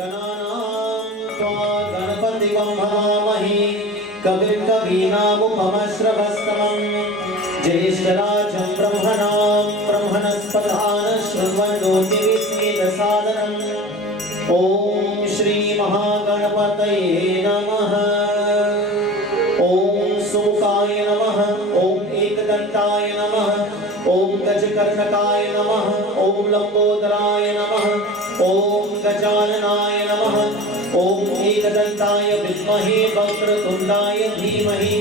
गणानां त्वा गणपतिं हवामहे कविं कवीनामुपमश्रवस्तमं ज्येष्ठराजं ब्रह्मणस्पदान शृण्वन्नोतिविस्मितसादनम् ॐ श्री महागणपतये नमः। ॐ सुमुखाय नमः। ॐ एकदन्ताय नमः। ॐ गजकर्णकाय नमः। ॐ लंबोदराय नमः। ॐ गजाननाय नमः। ॐ एकदन्ताय विद्महे वक्रतुण्डाय धीमहि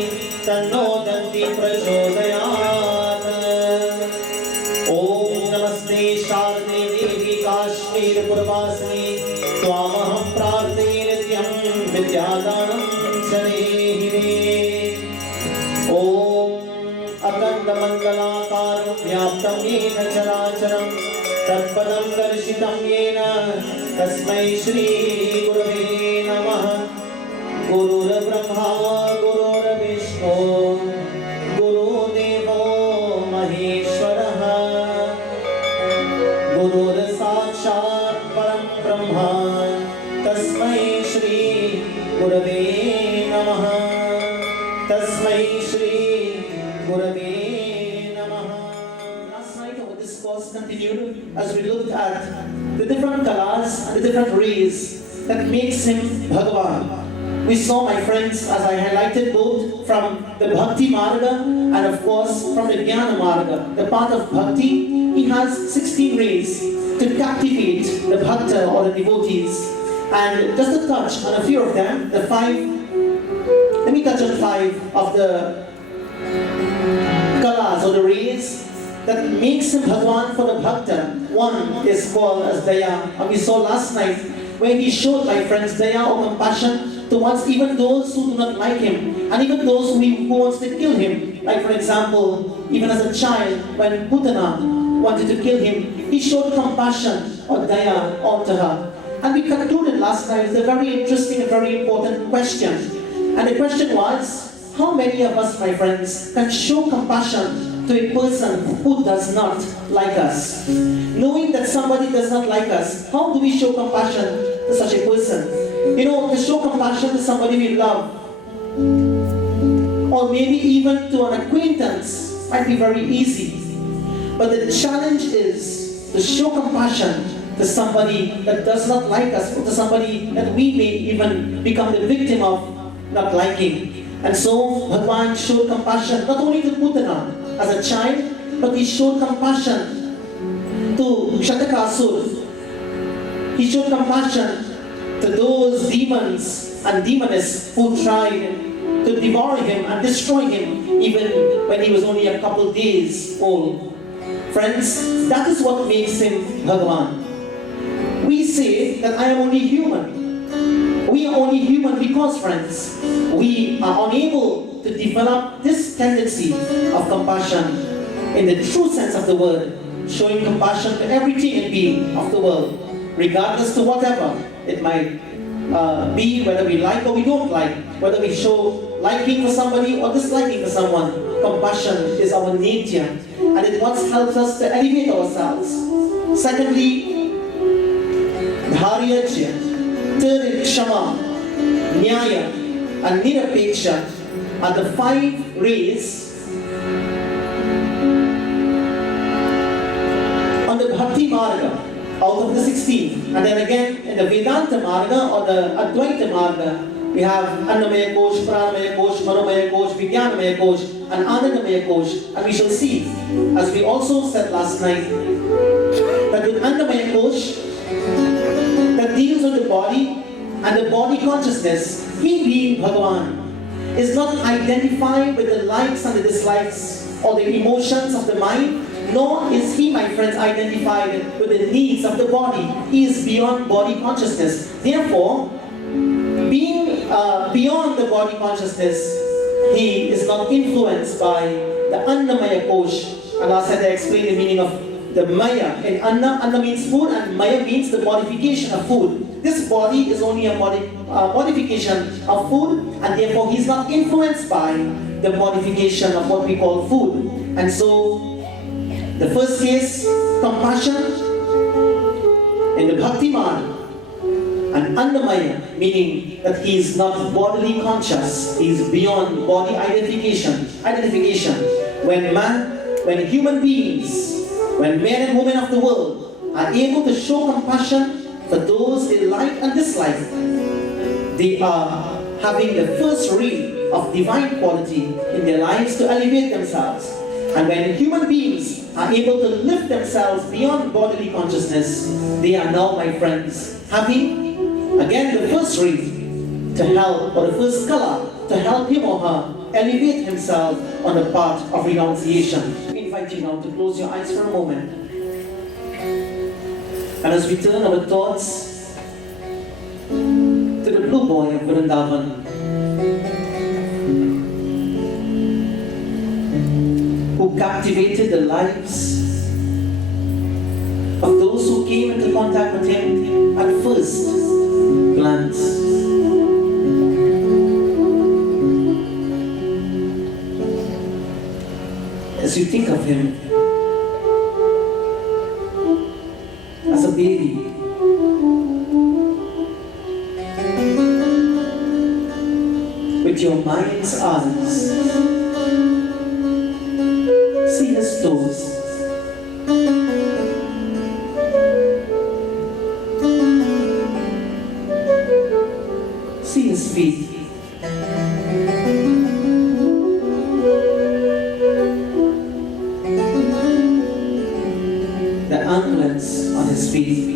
तन्नो दन्ति प्रचोदयात्। ॐ नमस्ते शारदे देवी काश्मीरपुरवासिनि त्वामहं प्रार्थये नित्यं विद्यादानं च देहि मे। ॐ अखण्डमण्डलाकारं व्याप्तं येन चराचरं तत्पदं दर्शितं येन तस्मै श्री गुरवे नमः। गुरुर्ब्रह्मा गुरुर्विष्णु गुरुदेवो महेश्वरः गुरुर्साक्षात् परं ब्रह्म तस्मै श्री गुरवे नमः। तस्मै श्री गुरवे नमः। Last night our discourse continued as we looked at the different colors and the different rays that makes him Bhagavan. We saw, my friends, as I highlighted, both from the Bhakti Marga and of course from the Jnana Marga. The path of Bhakti, he has 16 rays to captivate the Bhakta or the devotees. And just to touch on a few of them, let me touch on 5 of the colors or the rays that makes him Bhagavan for the Bhakta. One is called as Daya, and we saw last night where he showed, my friends, Daya or compassion towards even those who do not like him and even those who wants to kill him. Like for example, even as a child, when Putana wanted to kill him, he showed compassion or Daya onto her. And we concluded last night with a very interesting and very important question. And the question was, how many of us, my friends, can show compassion to a person who does not like us? Knowing that somebody does not like us, how do we show compassion to such a person? You know, to show compassion to somebody we love, or maybe even to an acquaintance, might be very easy. But the challenge is to show compassion to somebody that does not like us, or to somebody that we may even become the victim of not liking. And so Bhagavan showed compassion not only to Putana as a child, but he showed compassion to Shatakasur. He showed compassion to those demons and demonesses who tried to devour him and destroy him even when he was only a couple days old. Friends, that is what makes him Bhagavan. We say that I am only human. We are only human because, friends, we are unable to develop this tendency of compassion in the true sense of the word, showing compassion to everything and being of the world, regardless to whatever it might be, whether we like or we don't like, whether we show liking for somebody or disliking for someone. Compassion is our nature, and it what helps us to elevate ourselves. Secondly, Dharyajya, third is Kshama, Nyaya, and Nirapeksha are the 5 rays on the Bhakti Marga out of the 16. And then again in the Vedanta Marga or the Advaita Marga, we have Annamaya Kosh, Pranamaya Kosh, Manomaya Kosh, Vijnanamaya Kosh, and Anandamaya Kosh. And we shall see, as we also said last night, that with Annamaya Kosh, that deals with the body and the body consciousness, he being Bhagavan is not identified with the likes and the dislikes or the emotions of the mind, nor is he, my friends, identified with the needs of the body. He is beyond body consciousness. Therefore, being beyond the body consciousness, he is not influenced by the Annamaya Kosh. And last night I explained the meaning of the Maya. In Anna means food, and Maya means the modification of food. This body is only a modification of food, and therefore he is not influenced by the modification of what we call food. And so, the first case, compassion, in the Bhakti Marg, And Annamaya, meaning that he is not bodily conscious, he is beyond body identification. When human beings, when men and women of the world are able to show compassion for those they like and dislike, they are having the first ray of divine quality in their lives to elevate themselves. And when human beings are able to lift themselves beyond bodily consciousness, they are now, my friends, having, again, the first ray to help, or the first color to help him or her elevate himself on the path of renunciation. I invite you now to close your eyes for a moment. And as we turn our thoughts to the blue boy of Vrindavan, who captivated the lives of those who came into contact with him at first glance. As you think of him as a baby, with your mind's eyes, see his toes, see his feet, the anklets on his feet.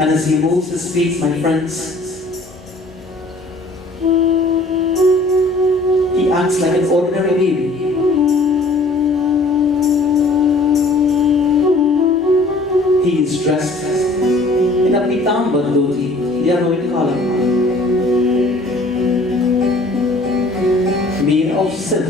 And as he moves his feet, my friends, he acts like an ordinary baby. He is dressed in a pitamba dhoti, they are going to call him, made of silk.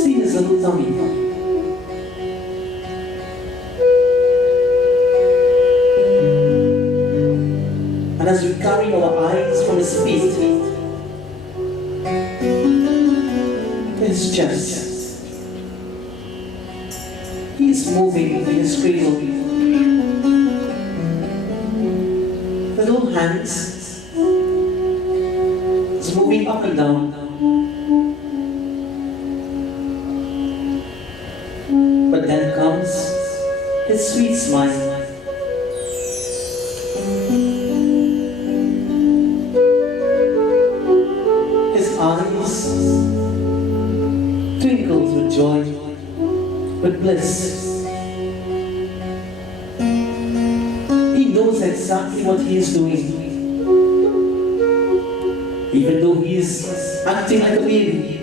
See his little tummy. And as we carry our eyes from his feet to his chest, he is moving in his cradle. The little hands is moving up and down. But then comes his sweet smile. His eyes twinkles with joy, with bliss. He knows exactly what he is doing. Even though he is acting like a baby.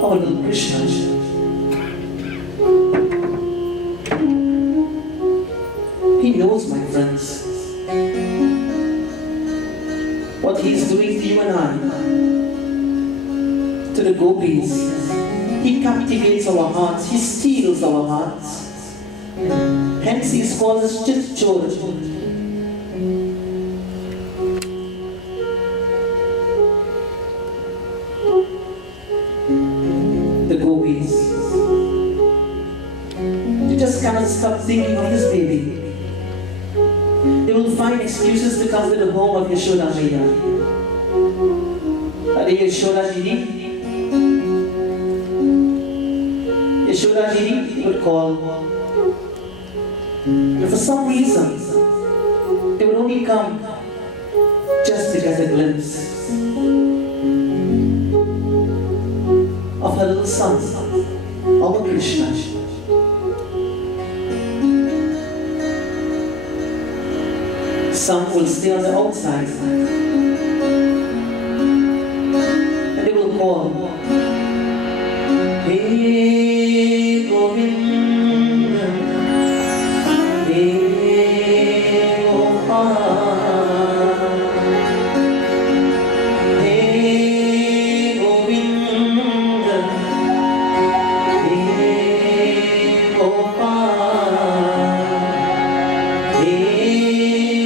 Our little Krishna. He knows, my friends, what he is doing to you and I, to the gopis. He captivates our hearts, he steals our hearts. Hence he is called as Chit Chor. The gopis, you just cannot stop thinking of this baby. They will find excuses to come to the home of Yashoda Maya. Are Yashoda Didi? Yashoda Didi would call. And for some reason, they would only come just to get a glimpse of her little son, our Krishna. Some will stay on the outside and they will call, Hey Govinda, Hey Gopal, Hey Govinda, Hey Gopal, Hey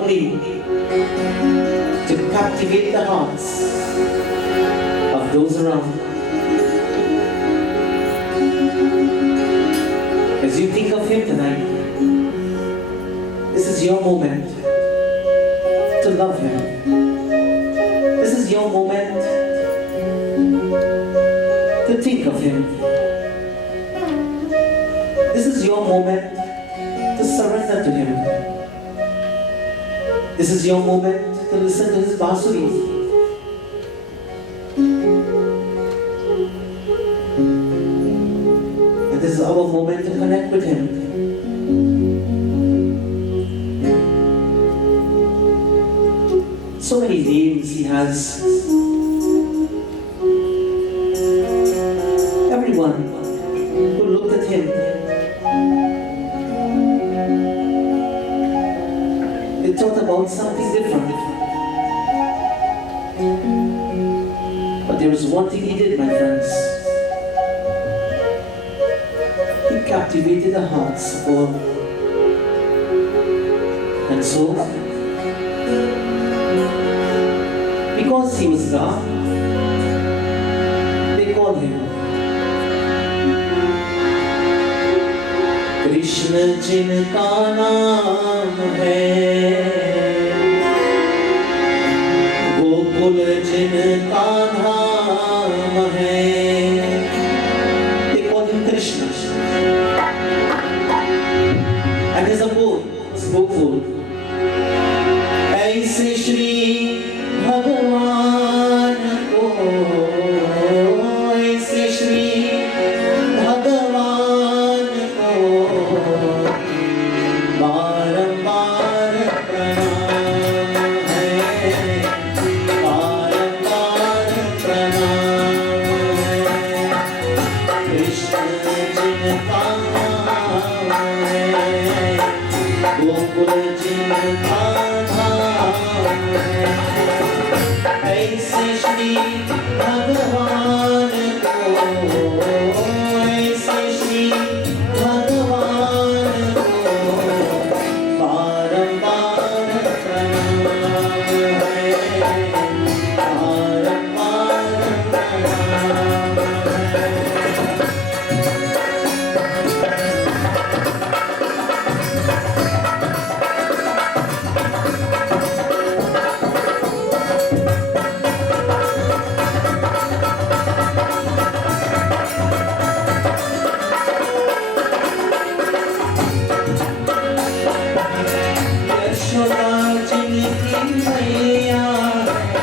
only to captivate the hearts of those around. As you think of Him tonight, this is your moment to love Him. This is your moment to think of Him. This is your moment to surrender to Him. This is your moment to listen to His basuri. And this is our moment to connect with Him. So many names He has. Everyone who looked at Him, they thought about something different. But there was one thing He did, my friends. He captivated the hearts of all. And so, because He was God, they called Him Krishna जिनका नाम है, गोकुल जिनका धाम है. They call Him Krishna. And His abode was Gokul. ऐसे श्री भगवान को, ऐसे श्री भगवान को बारंबार प्रणाम है, बारंबार प्रणाम है. कृष्ण जिनका नाम है, गोकुल जिनका धाम है. ऐसे श्री भगवान को, ऐसे श्री भगवान को बारंबार प्रणाम है, बारंबार प्रणाम है. यशोदा जिनकी मैया है,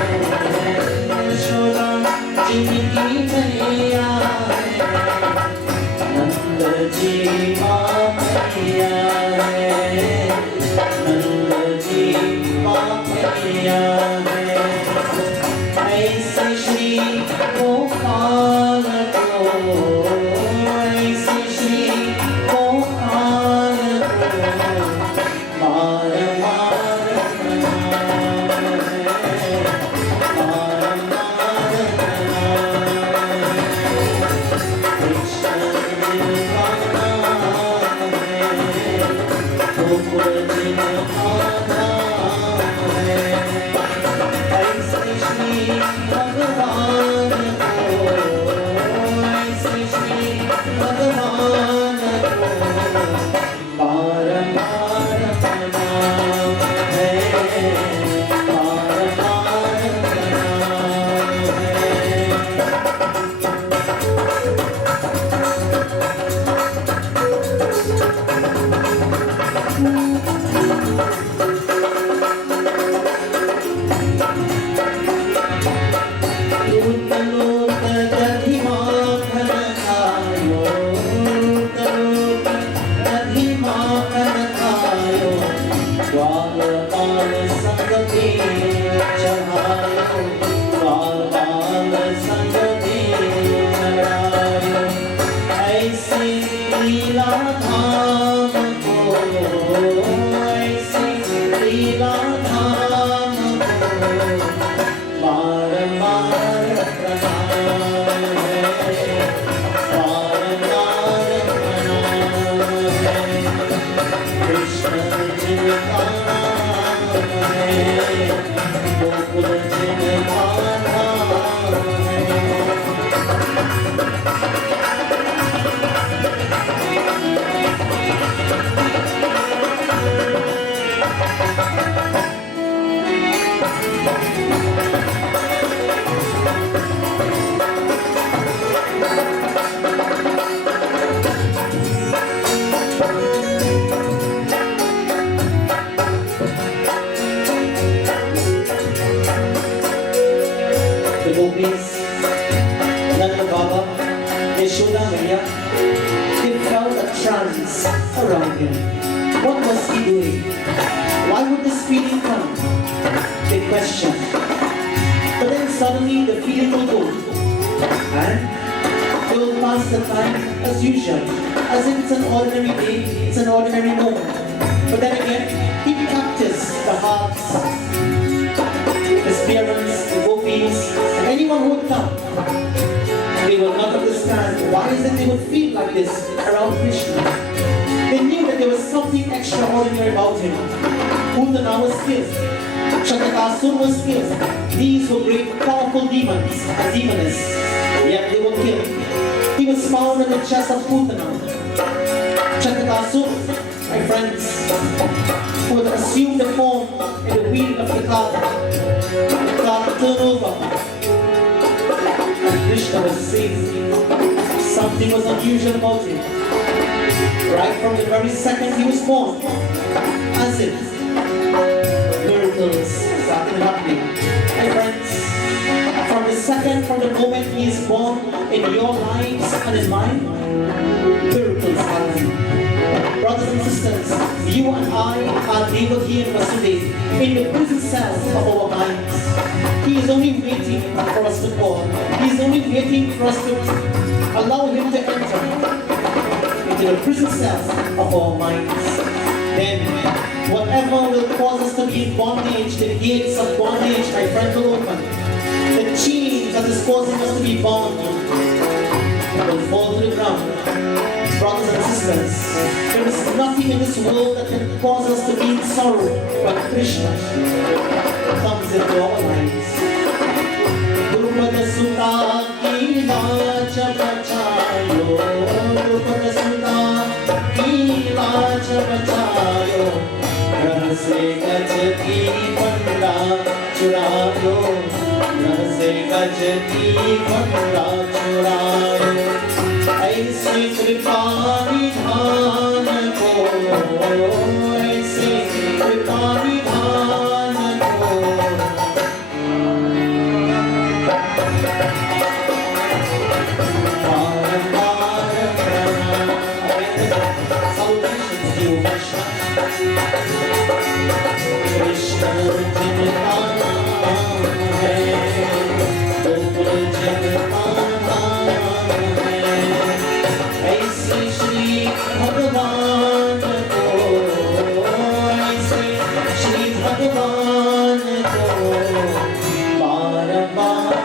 यशोदा जिनकी मैया है, नंद जी माँ मैया है, नंद जी माँ मैया है. ऐसे श्री गोपाल को, ऐसे श्री गोपाल को बारंबार प्रणाम है, बारंबार प्रणाम है. कृष्ण जिनका नाम है, गोकुल जिनका धाम है. ऐसे श्री भगवान को, ऐसे श्री भगवान को बारंबार प्रणाम है, बारंबार प्रणाम है. लूट लूट दधि माखन खायो, लूट लूट दधि माखन खायो, ग्वाल बाल संग भी चढ़ायो, ग्वाल बाल संग भी चढ़ायो. ऐसे लीला धाम को, ऐसे लीला धाम को बारंबार प्रणाम है, बारंबार प्रणाम है. कृष्ण जिनका नाम The gopis, Nanda Baba, Yashoda Maya, they felt a trance around him. What was he doing? Why would this feeling come? They questioned. But then suddenly the feeling will go. And they will pass the time as usual. As if it's an ordinary day, it's an ordinary moment. But then again, he captures the hearts, his parents, the gopis, and anyone who would come. They will not understand why is it they would feel like this around Krishna. They knew that there was something extraordinary about him. Putana was killed. Shatakasur was killed. These were great powerful demons and demoness. Yet they were killed. He was found in the chest of Putana. Shatakasur, my friends, who had assumed the form in the wheel of the car. The car turned over. And Krishna was saved. Something was unusual about him. Right from the very second he was born, as if miracles started happening. My friends, from the moment he is born in your lives and in mine, miracles happen. Brothers and sisters, you and I are Devaki and Vasudeva in the prison cells of our minds. He is only waiting for us to call. He is only waiting for us to allow him to enter into the prison cells of our minds. Then, whatever will cause us to be in bondage, the gates of bondage, my friend, will open. The chains that is causing us to be bound will fall to the ground. Brothers and sisters, there is nothing in this world that can cause us to be in sorrow but Krishna comes into our lives. Drupada Sutta ki vacha bachayo, Drupada Sutta ki vacha bachayo, Grah se gajati panda churayo, Grah se gajati panda churayo. ऐसे कृपा निधान को, ऐसे कृपा निधान को, बार बार प्रणाम। Salutations to you, Krishna जिनका नाम है, गोकुल जिनका नाम है, ऐसे श्री भगवान को, ऐसे श्री भगवान को बार बार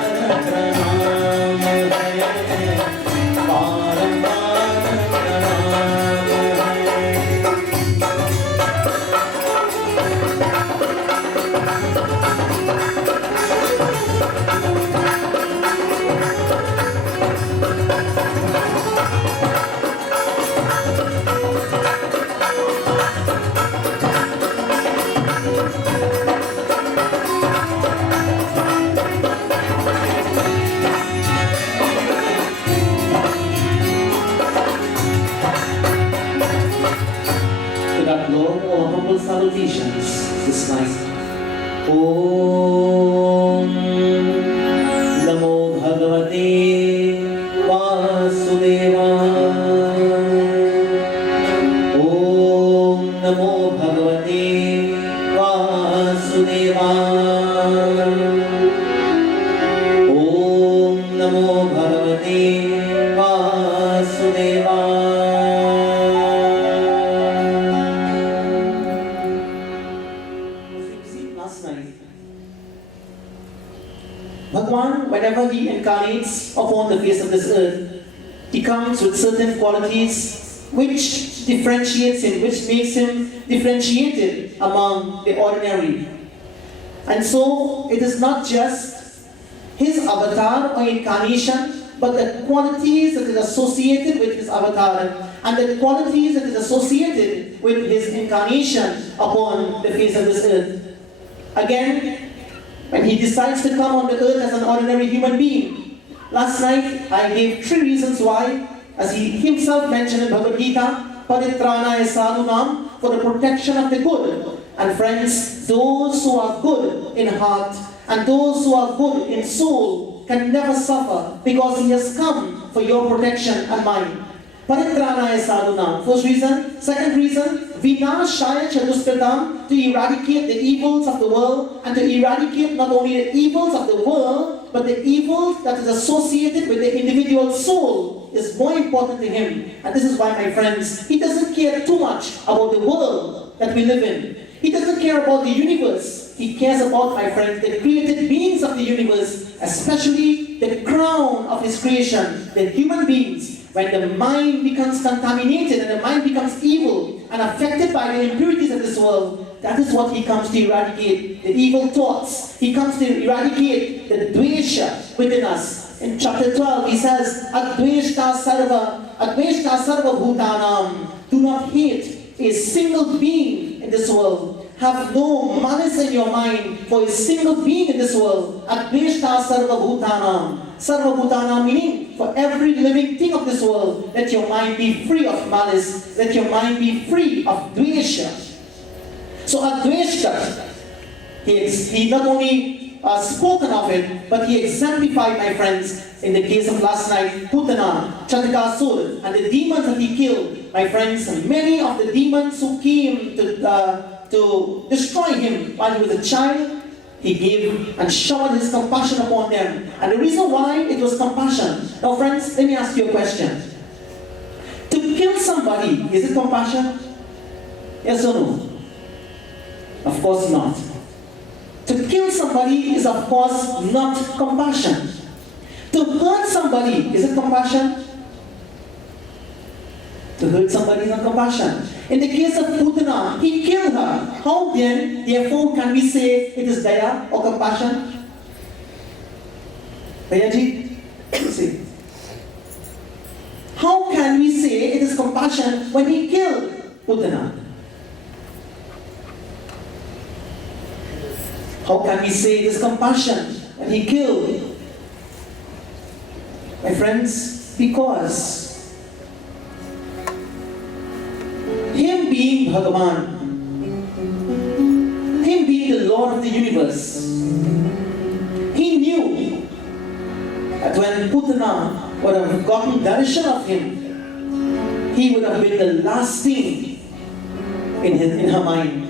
प्रणाम है, बार बार प्रणाम है। To that Lord, our humble salutations this night. Om Namo Bhagavate Vasudevaya. Om Namo Bhagavate Vasudevaya. Om Namo Bhagavate Vasudevaya. Last night, Bhagwan, whenever he incarnates upon the face of this earth, he comes with certain qualities which differentiates him, which makes him differentiated among the ordinary And so it is not just his avatar or incarnation, but the qualities that is associated with his avatar and the qualities that is associated with his incarnation upon the face of this earth. Again, when he decides to come on the earth as an ordinary human being, last night I gave 3 reasons why, as he himself mentioned in Bhagavad Gita, Prana sadhunam, for the protection of the good. And friends, those who are good in heart and those who are good in soul can never suffer because he has come for your protection and mine. Paritrana sadhunam. First reason. Second reason, vinashaya chaduskritam, to eradicate the evils of the world, and to eradicate not only the evils of the world, but the evil that is associated with the individual soul is more important to him. And this is why, my friends, he doesn't care too much about the world that we live in. He doesn't care about the universe. He cares about, my friends, the created beings of the universe, especially the crown of his creation, the human beings. When the mind becomes contaminated and the mind becomes evil and affected by the impurities of this world, that is what he comes to eradicate, the evil thoughts. He comes to eradicate the dvesha within us. In chapter 12, he says, Adveshta sarva bhutanam. Do not hate a single being in this world. Have no malice in your mind for a single being in this world. Adveshta sarva bhutanam. Sarva bhutanam meaning for every living thing of this world, let your mind be free of malice. Let your mind be free of dvesha. So Adveshta, he not only spoken of it, but he exemplified, my friends, in the case of last night, Putana, Chatakasur, and the demons that he killed. My friends, many of the demons who came to destroy him while he was a child, he gave and showered his compassion upon them. And the reason why it was compassion. Now friends, let me ask you a question. To kill somebody, is it compassion? Yes or no? Of course not. To kill somebody is of course not compassion. To hurt somebody, is it compassion? To hurt somebody is not compassion. In the case of Putana, he killed her. How then, therefore, can we say it is daya or compassion? Dayaji? See. How can we say it is compassion when he killed Putana? How can we say it is compassion when he killed? My friends, because him being Bhagavan, him being the Lord of the universe, he knew that when Putana would have gotten darshan of him, he would have been the last thing in her mind.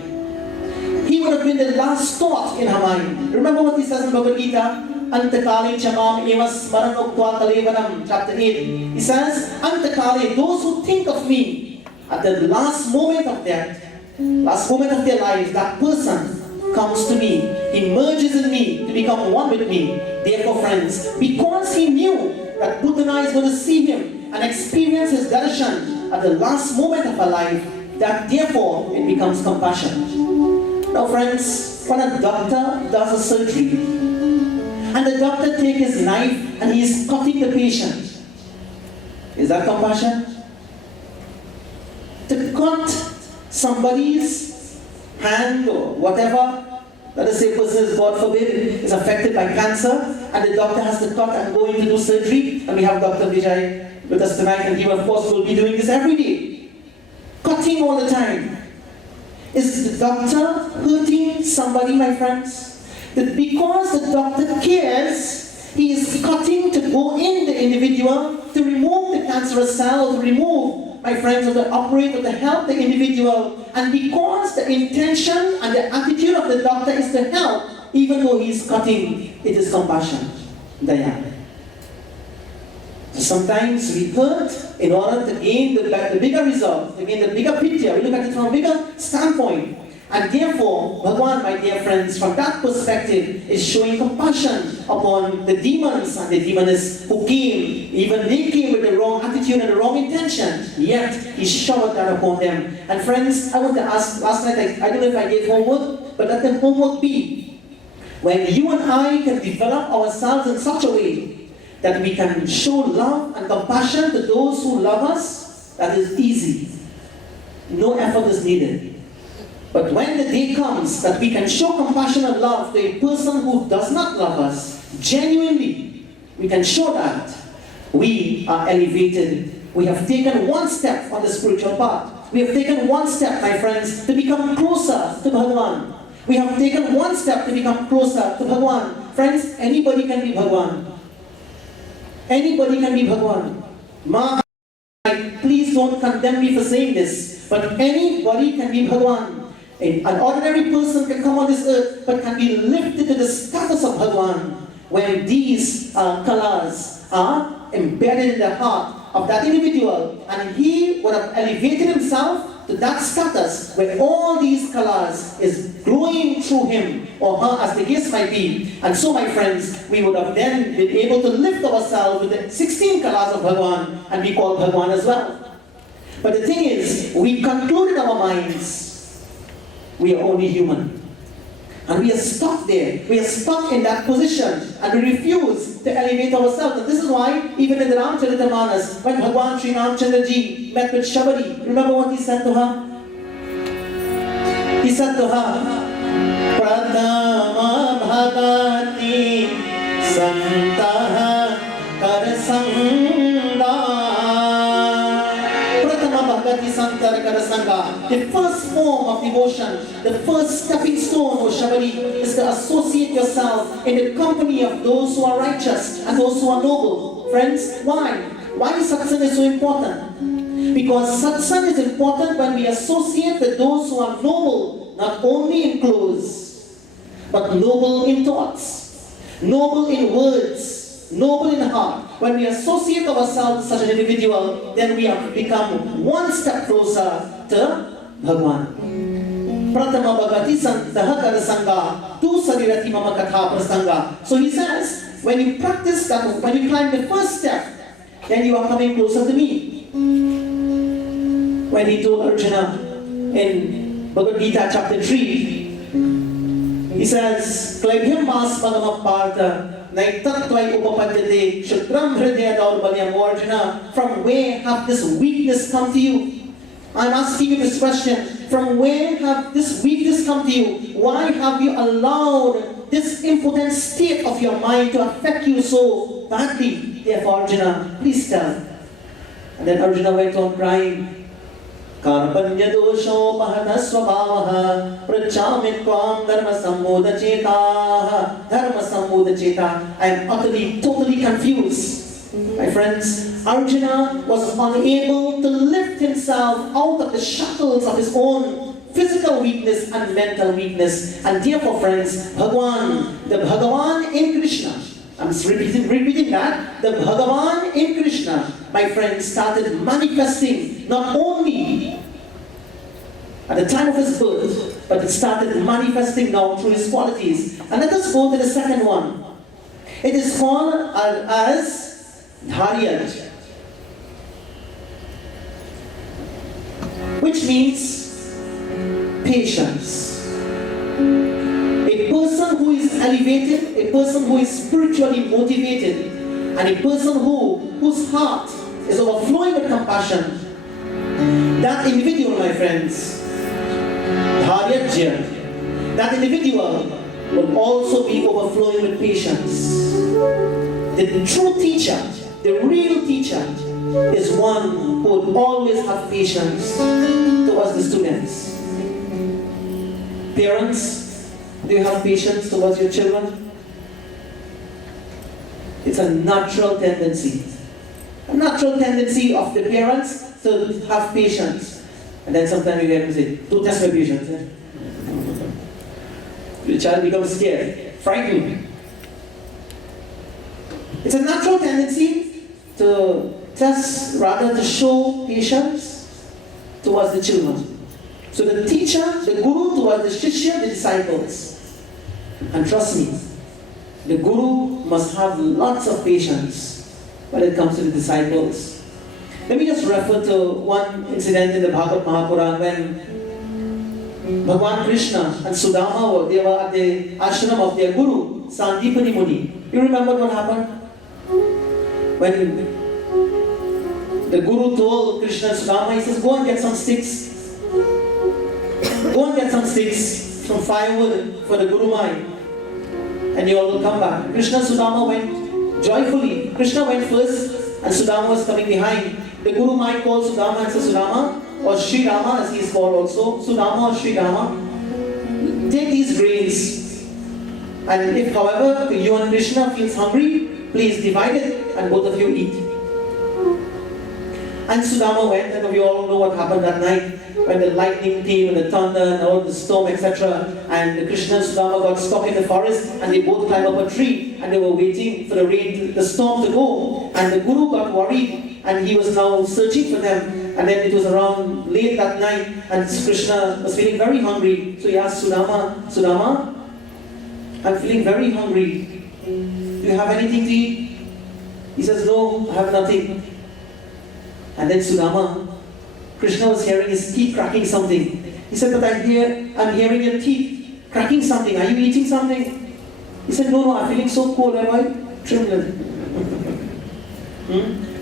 He would have been the last thought in her mind. Remember what he says in Bhagavad Gita? Antakale chamam emas maranokwa kalevanam, chapter 8. He says, Antakale, those who think of me at the last moment of death, last moment of their lives, that person comes to me, he merges in me to become one with me. Therefore, friends, because he knew that Putana is going to see him and experience his darshan at the last moment of her life, that therefore it becomes compassion. Now, friends, when a doctor does a surgery, and the doctor takes his knife and he is cutting the patient, is that compassion? To cut somebody's hand or whatever, let us say a person is, God forbid, is affected by cancer, and the doctor has to cut and go in to do surgery, and we have Dr. Vijay with us tonight, and he of course will be doing this every day. Cutting all the time. Is the doctor hurting somebody, my friends? That because the doctor cares, he is cutting to go in the individual to remove the cancerous cell, or to remove, my friends, or to operate or to help the individual. And because the intention and the attitude of the doctor is to help, even though he is cutting, it is compassion. Daya. So sometimes we hurt in order to gain the bigger result, to gain the bigger picture. We look at it from a bigger standpoint. And therefore, Bhagavan, my dear friends, from that perspective, is showing compassion upon the demons and the demoness who came. Even they came with the wrong attitude and the wrong intention. Yet, he showered that upon them. And friends, I want to ask, last night, I don't know if I gave homework, but let the homework be When you and I can develop ourselves in such a way that we can show love and compassion to those who love us, that is easy. No effort is needed. But when the day comes that we can show compassion and love to a person who does not love us, genuinely, we can show that we are elevated. We have taken one step on the spiritual path. We have taken one step, my friends, to become closer to Bhagavan. We have taken one step to become closer to Bhagavan. Friends, anybody can be Bhagavan. Anybody can be Bhagavan. Please don't condemn me for saying this, but anybody can be Bhagavan. An ordinary person can come on this earth, but can be lifted to the status of Bhagavan when these colors are embedded in the heart of that individual, and he would have elevated himself to that status where all these colors is glowing through him or her, as the case might be. And so, my friends, we would have then been able to lift ourselves with the 16 colors of Bhagavan and be called Bhagavan as well. But the thing is, we conclude in our minds, we are only human. And we are stuck there. We are stuck in that position. And we refuse to elevate ourselves. And this is why, even in the Ramcharitamanas, when Bhagwan Sri Ramchandra Ji met with Shabari, remember what he said to her? He said to her, Pradama Bhagati Santaha Karasanga. The first form of devotion, the first stepping stone, O Shabari, is to associate yourself in the company of those who are righteous and those who are noble. Friends, why? Why satsang is so important? Because satsang is important when we associate with those who are noble, not only in clothes, but noble in thoughts, noble in words, noble in heart. When we associate ourselves with such an individual, then we have become one step closer to Bhagavan. Pratama bhagati santaha karasanga tu sarirati mama katha prasanga. So he says, when you practice that, when you climb the first step, then you are coming closer to me. When he told Arjuna in Bhagavad Gita chapter 3, he says, Klebhyam mas padamapartha Naitattvai upapadyate Shudram hridaya daurbalyam. Arjuna, from where have this weakness come to you? I'm asking you this question. From where have this weakness come to you? Why have you allowed this impotent state of your mind to affect you so badly? Therefore, Arjuna, please tell. And then Arjuna went on crying. Karpanya dosho pahata swabhavaha prachami tvam dharma sammoda chetaha. Dharma sammoda cheta. I am utterly, totally confused. My friends, Arjuna was unable to lift himself out of the shackles of his own physical weakness and mental weakness. And therefore, friends, Bhagavan, the Bhagavan in Krishna, I'm repeating that, the Bhagavan in Krishna, my friends, started manifesting not only at the time of his birth, but it started manifesting now through his qualities. And let us go to the second one. It is called as Dharyaj, which means patience. A person who is elevated, a person who is spiritually motivated, and a person whose heart is overflowing with compassion, that individual, my friends, Dharyajya, that individual will also be overflowing with patience. The true teacher, the real teacher, is one who would always have patience towards the students. Parents, do you have patience towards your children? It's a natural tendency. A natural tendency of the parents to have patience. And then sometimes you get them say, don't test my patience. Eh? The child becomes scared, frightened. It's a natural tendency to test, rather to show patience towards the children. So the teacher, the guru towards the shishya, the disciples. And trust me, the guru must have lots of patience when it comes to the disciples. Let me just refer to one incident in the Bhagavad Mahapuran when Bhagwan Krishna and Sudama they were at the ashram of their guru, Sandipani Muni. You remember what happened? When the guru told Krishna and Sudama, he says, go and get some sticks. Go and get some sticks, some firewood for the Guru Mai, and you all will come back. Krishna and Sudama went joyfully. Krishna went first, and Sudama was coming behind. The Guru Mai called Sudama and said, Sudama, or Sri Rama as he is called also, Sudama or Sri Rama, take these grains. And if, however, you and Krishna feels hungry, please divide it and both of you eat. And Sudama went, and we all know what happened that night when the lightning came and the thunder and all the storm, etc. And Krishna and Sudama got stuck in the forest, and they both climbed up a tree, and they were waiting for the rain, the storm to go. And the Guru got worried, and he was now searching for them. And then it was around late that night, and Krishna was feeling very hungry. So he asked Sudama, Sudama, I'm feeling very hungry. Do you have anything to eat? He says, no, I have nothing. And then Sudama, Krishna was hearing his teeth cracking something. He said, but I'm hearing your teeth cracking something. Are you eating something? He said, no, I'm feeling so cold. Am I trembling?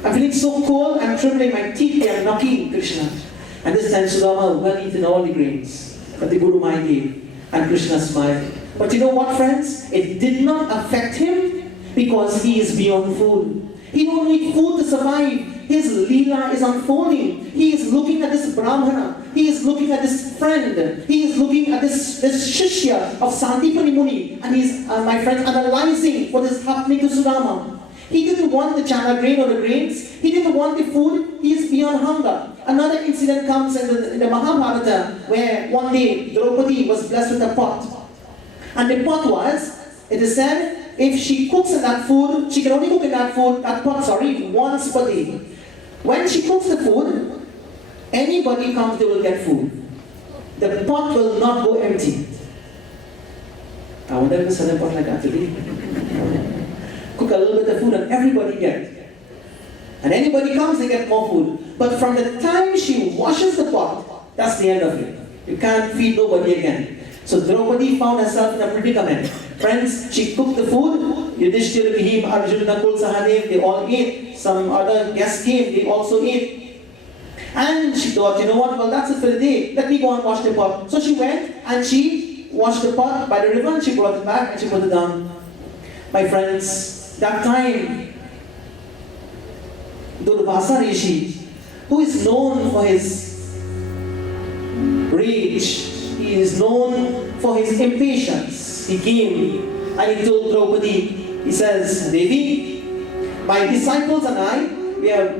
I'm feeling so cold, I'm trembling. My teeth, they are knocking, Krishna. And this time Sudama well eaten all the grains that the Guru Mai gave. And Krishna smiled. But you know what, friends? It did not affect him because he is beyond food. He don't need food to survive. His leela is unfolding. He is looking at this Brahmana. He is looking at this friend. He is looking at this Shishya of Sandipani Muni. And he is, my friends, analyzing what is happening to Sudama. He didn't want the chana grain or the grains. He didn't want the food. He is beyond hunger. Another incident comes in the Mahabharata where one day Draupadi was blessed with a pot. And the pot was, it is said, if she cooks in that food, she can only cook in that pot, once per day. When she cooks the food, anybody comes, they will get food. The pot will not go empty. I wonder if there's a pot like that today. Cook a little bit of food and everybody gets. And anybody comes, they get more food. But from the time she washes the pot, that's the end of it. You can't feed nobody again. So Draupadi found herself in a predicament. Friends, she cooked the food. Yudhishthira, Bhim, Arjuna, Nakul, Sahadev, they all ate. Some other guests came, they also ate. And she thought, you know what, well that's it for the day. Let me go and wash the pot. So she went and she washed the pot by the river and she brought it back and she put it down. My friends, that time, Durvasa Rishi, who is known for his rage, he is known for his impatience. He came and he told Draupadi, he says, Devi, my disciples and I, we are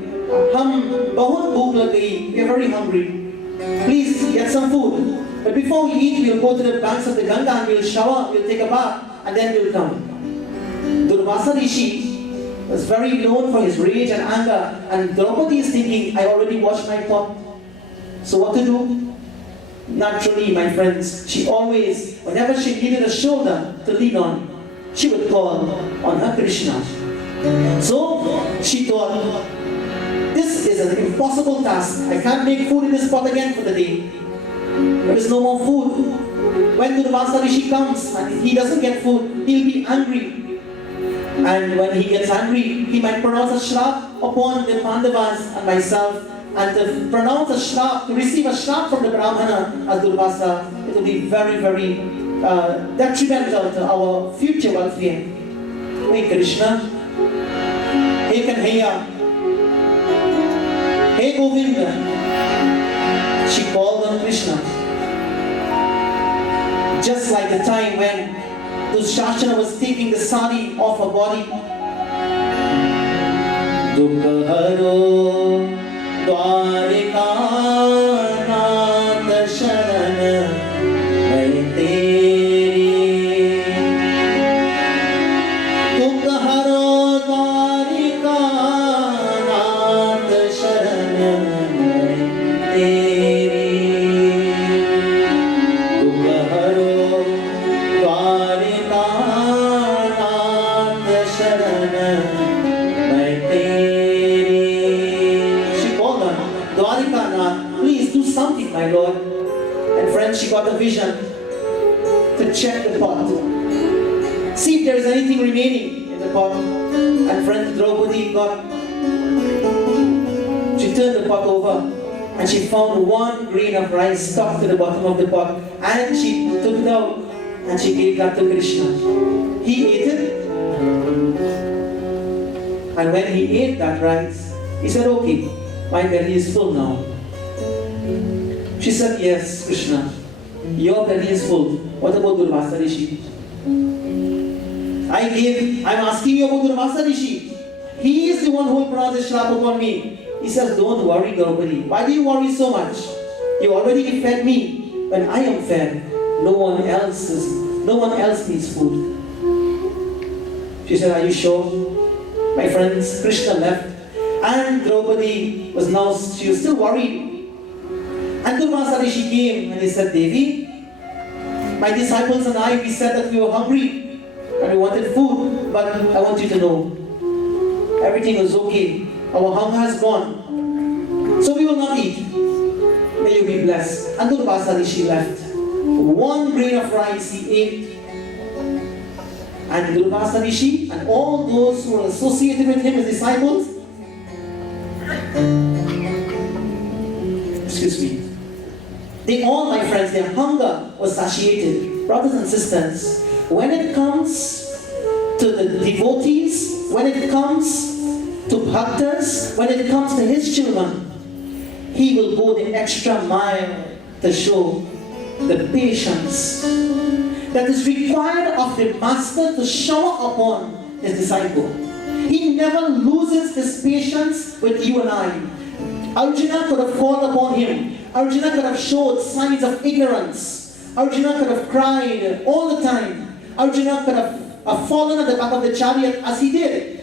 very hungry. Please get some food. But before we eat, we'll go to the banks of the Ganga and we'll shower, we'll take a bath, and then we'll come. Durvasa Rishi was very known for his rage and anger, and Draupadi is thinking, I already washed my pot. So what to do? Naturally, my friends, she always, whenever she needed a shoulder to lean on, she would call on her Krishna. So she thought, this is an impossible task. I can't make food in this pot again for the day. There is no more food. When Durvasa Rishi comes and he doesn't get food, he'll be angry. And when he gets angry, he might pronounce a shrap upon the Pandavas and myself. And to pronounce a shrap, to receive a shrap from the Brahmana as Durvasa, it will be very, very detrimental to our future welfare. Hey Krishna, hey Kanhaiya, hey Govinda. She called on Krishna. Just like the time when Dushashana was taking the sari off her body. Dukkaharo Dwarikanath Sharan Hai Teri. Dukkaharo Dwarikanath Sharan Hai Teri. Dukkaharo Dwarikanath Sharan Hai Teri. She called on Dwarikanath, please do something, my Lord. And friends, she got a vision to check the pot. See if there is anything remaining in the pot. And friend Draupadi she turned the pot over and she found one grain of rice stuck to the bottom of the pot. And she took it out and she gave that to Krishna. He ate it. And when he ate that rice, he said, okay, my belly is full now. She said, yes, Krishna, your belly is full. What about Durvasa Rishi? I'm asking you about Durvasa Rishi. He is the one who will pronounce the shrap upon me. He says, don't worry, Draupadi. Why do you worry so much? You already fed me. When I am fed, no one else needs food. She said, are you sure? My friends, Krishna left. And Draupadi she was still worried. And Durvasa Rishi came and he said, Devi, my disciples and I, we said that we were hungry and we wanted food, but I want you to know, everything is okay. Our hunger has gone. So we will not eat. May you be blessed. And Durvasa Rishi left. One grain of rice he ate. And Durvasa Rishi and all those who were associated with him as disciples, excuse me, they all, my friends, their hunger was satiated. Brothers and sisters, when it comes to the devotees, when it comes to bhaktas, when it comes to his children, he will go the extra mile to show the patience that is required of the master to shower upon his disciple. He never loses his patience with you and I. Arjuna could have called upon him. Arjuna could have showed signs of ignorance. Arjuna could have cried all the time. Arjuna could have fallen at the back of the chariot as he did.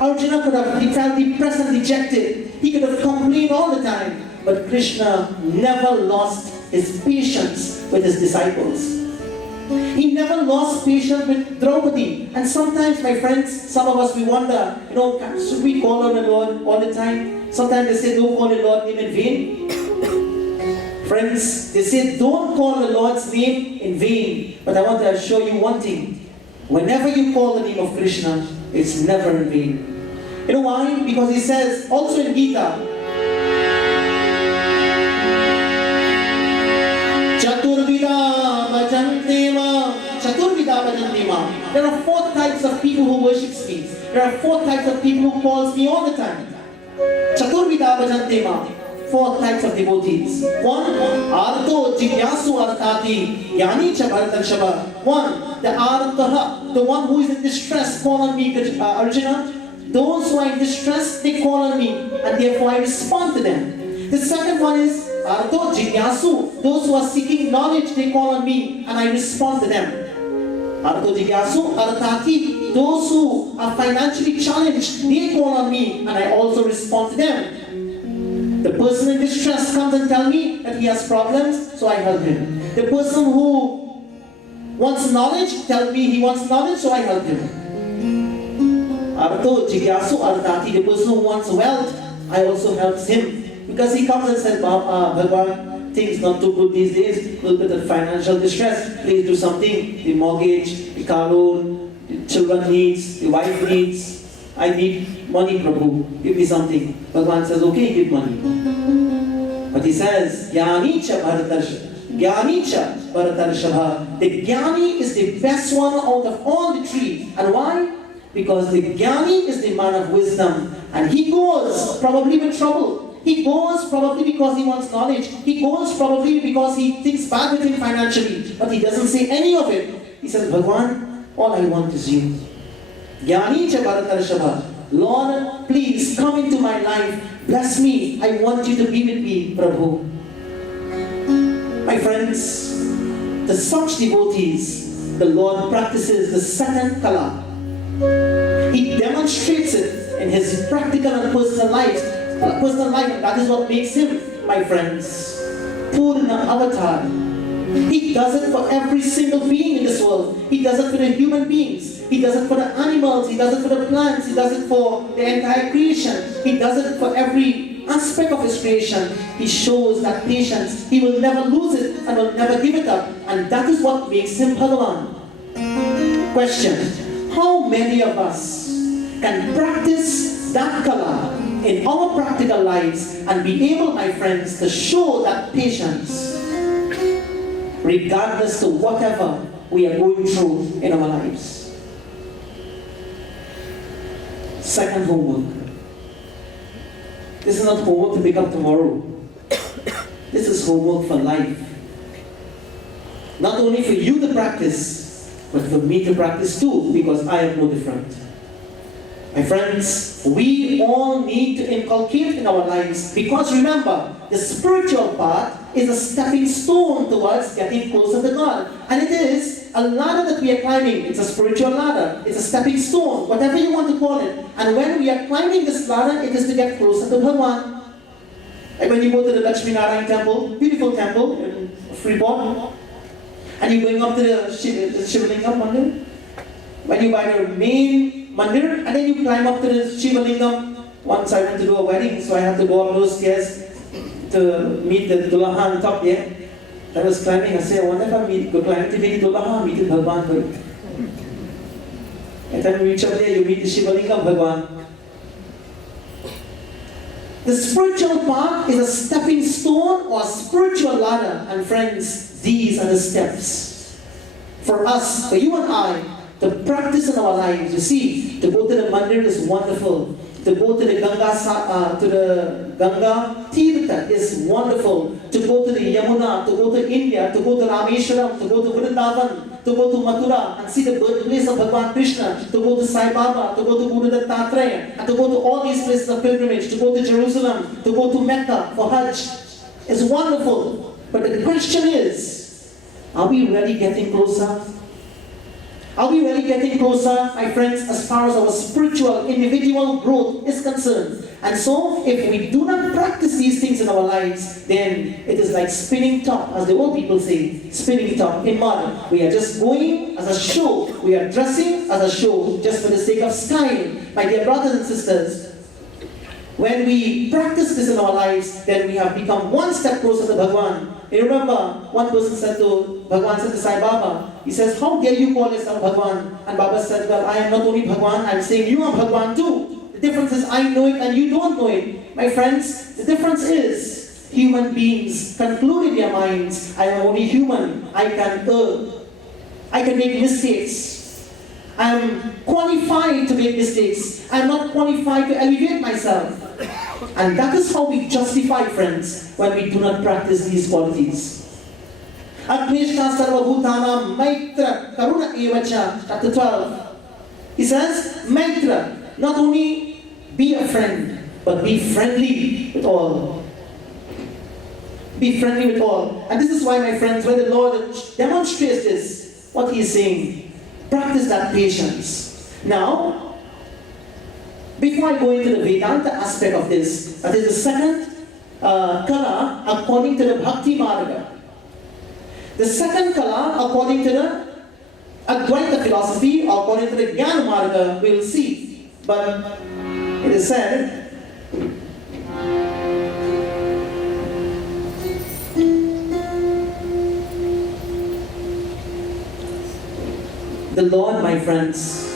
Arjuna could have felt depressed and dejected. He could have complained all the time. But Krishna never lost his patience with his disciples. He never lost patience with Draupadi. And sometimes, my friends, some of us, we wonder, should we call on the Lord all the time? Sometimes they say, don't call the Lord's name in vain. Friends, they say, don't call the Lord's name in vain. But I want to assure you one thing. Whenever you call the name of Krishna, it's never in vain. You know why? Because he says, also in Gita, there are 4 types of people who worships me. There are 4 types of people who calls me all the time. Chaturvida bhajantema. 4 types of devotees. 1, arto jigyasu artati yani cha bharatarshava. 1, the artaha, the one who is in distress, call on me, Arjuna. Those who are in distress, they call on me, and therefore I respond to them. The second one is arto jigyasu, those who are seeking knowledge, they call on me, and I respond to them. Arto jigyasu artati, those who are financially challenged, they call on me, and I also respond to them. The person in distress comes and tells me that he has problems, so I help him. The person who wants knowledge tells me he wants knowledge, so I help him. Arto jigyasu artati, the person who wants wealth, I also help him. Because he comes and says, Bhagwan, things not too good these days, a little bit of financial distress, please do something. The mortgage, the car loan, the children needs, the wife needs. I need money, Prabhu. Give me something. Bhagwan says, okay, give money. But he says, Jnanicha Bharatarshabha. The Jnani is the best one out of all the three. And why? Because the Jnani is the man of wisdom. And he goes probably with trouble. He goes probably because he wants knowledge. He goes probably because he thinks bad with him financially. But he doesn't say any of it. He says, Bhagwan, all I want is you. Jnani cha Bharatarshabha. Lord, please come into my life. Bless me. I want you to be with me, Prabhu. My friends, to such devotees, the Lord practices the second kala. He demonstrates it in his practical and personal life. That is what makes him, my friends, Purna Avatar. He does it for every single being in this world. He does it for the human beings. He does it for the animals. He does it for the plants. He does it for the entire creation. He does it for every every aspect of His creation, He shows that patience. He will never lose it and will never give it up. And that is what makes Him Bhagavan. Question: how many of us can practice that kala in our practical lives and be able, my friends, to show that patience regardless to whatever we are going through in our lives? Second homework. This is not homework to pick up tomorrow. This is homework for life. Not only for you to practice, but for me to practice too, because I am no different. My friends, we all need to inculcate in our lives, because remember, the spiritual part is a stepping stone towards getting closer to God. And it is a ladder that we are climbing. It's a spiritual ladder. It's a stepping stone, whatever you want to call it. And when we are climbing this ladder, it is to get closer to Bhagavan. Like when you go to the Lakshmi Narayan temple, beautiful temple in Freeport, and you're going up to the Shivalingam Mandir. When you buy the main Mandir, and then you climb up to the Shivalingam. Once I went to do a wedding, so I had to go up those stairs to meet the Dulaha on top there. I was climbing, I said, I wonder if I go climbing to meet the Dulaha, meet the Bhagavan. And then you reach up there, you meet the Shivalingam Bhagavan. The spiritual path is a stepping stone or a spiritual ladder. And friends, these are the steps for us, for you and I, to practice in our lives. You see, to go to the mandir is wonderful. To go to the Ganga Tirtha is wonderful. To go to the Yamuna, to go to India, to go to Rameshwaram, to go to Vrindavan, to go to Mathura and see the birthplace of Bhagavan Krishna, to go to Sai Baba, to go to Guru Dattatreya, and to go to all these places of pilgrimage, to go to Jerusalem, to go to Mecca for Hajj is wonderful. But the question is, are we really getting closer? Are we really getting closer, my friends, as far as our spiritual, individual growth is concerned? And so, if we do not practice these things in our lives, then it is like spinning top, as the old people say, spinning top in mud. We are just going as a show. We are dressing as a show, just for the sake of style. My dear brothers and sisters, when we practice this in our lives, then we have become one step closer to Bhagavan. You remember, one person said to Bhagavan, said to Sai Baba, he says, how dare you call yourself Bhagavan? And Baba said, well, I am not only Bhagavan, I am saying you are Bhagavan too. The difference is I know it and you don't know it. My friends, the difference is human beings conclude in their minds, I am only human, I can err, I can make mistakes. I am qualified to make mistakes. I am not qualified to elevate myself. And that is how we justify, friends, when we do not practice these qualities. Agnishta sarvabhutanam maitra karuna evacha, chapter 12. He says, maitra, not only be a friend, but be friendly with all. Be friendly with all. And this is why, my friends, when the Lord demonstrates this, what He is saying, practice that patience. Now, before I go into the Vedanta aspect of this, that is the second kala according to the Bhakti Marga. The second kala according to the Advaita philosophy, or according to the Jnana Marga, we will see. But it is said, the Lord, my friends,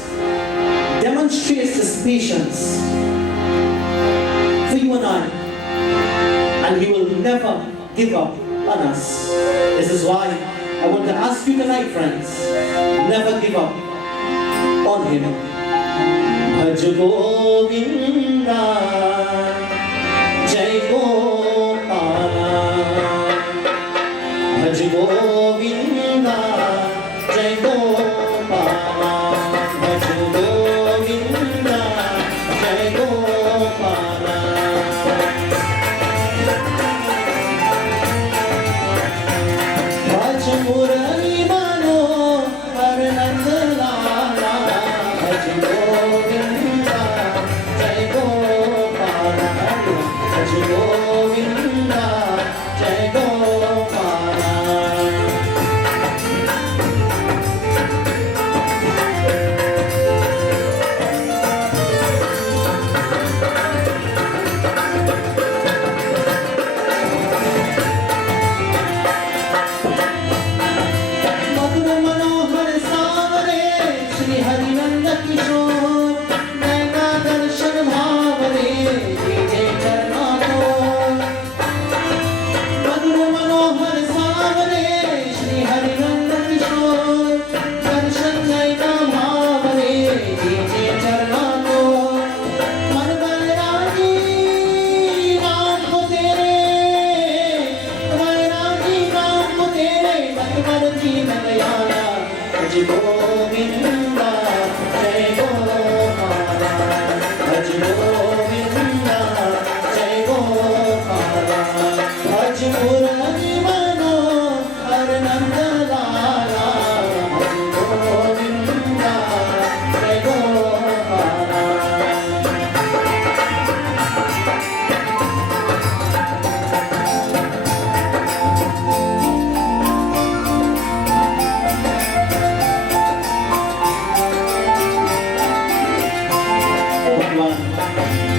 demonstrates His patience for you and I, and He will never give up on us. This is why I want to ask you tonight, friends, never give up on Him. Bhaj Govinda, Jai Gopala, Bhaj Govinda, Jai Gopala. Jai Govinda, Jai Govinda. Shri Hari Nanda Kishore, Naina Darshan Bhavane, Dije Charna ko. Madhur Manohar Savane, Shri Hari Nanda Kishore, Darshan Naina Bhavane, Dije Charna ko. मन बैरागी नाम को तेरे, बैरागी नाम को तेरे, तकबर की नगयाना, भज गोविंदा, जय गोपाला, भज गोविंदा, जय गोपाला, भज मुरली मनोहर नंद लाला, भज गोविंदा, जय Gopala.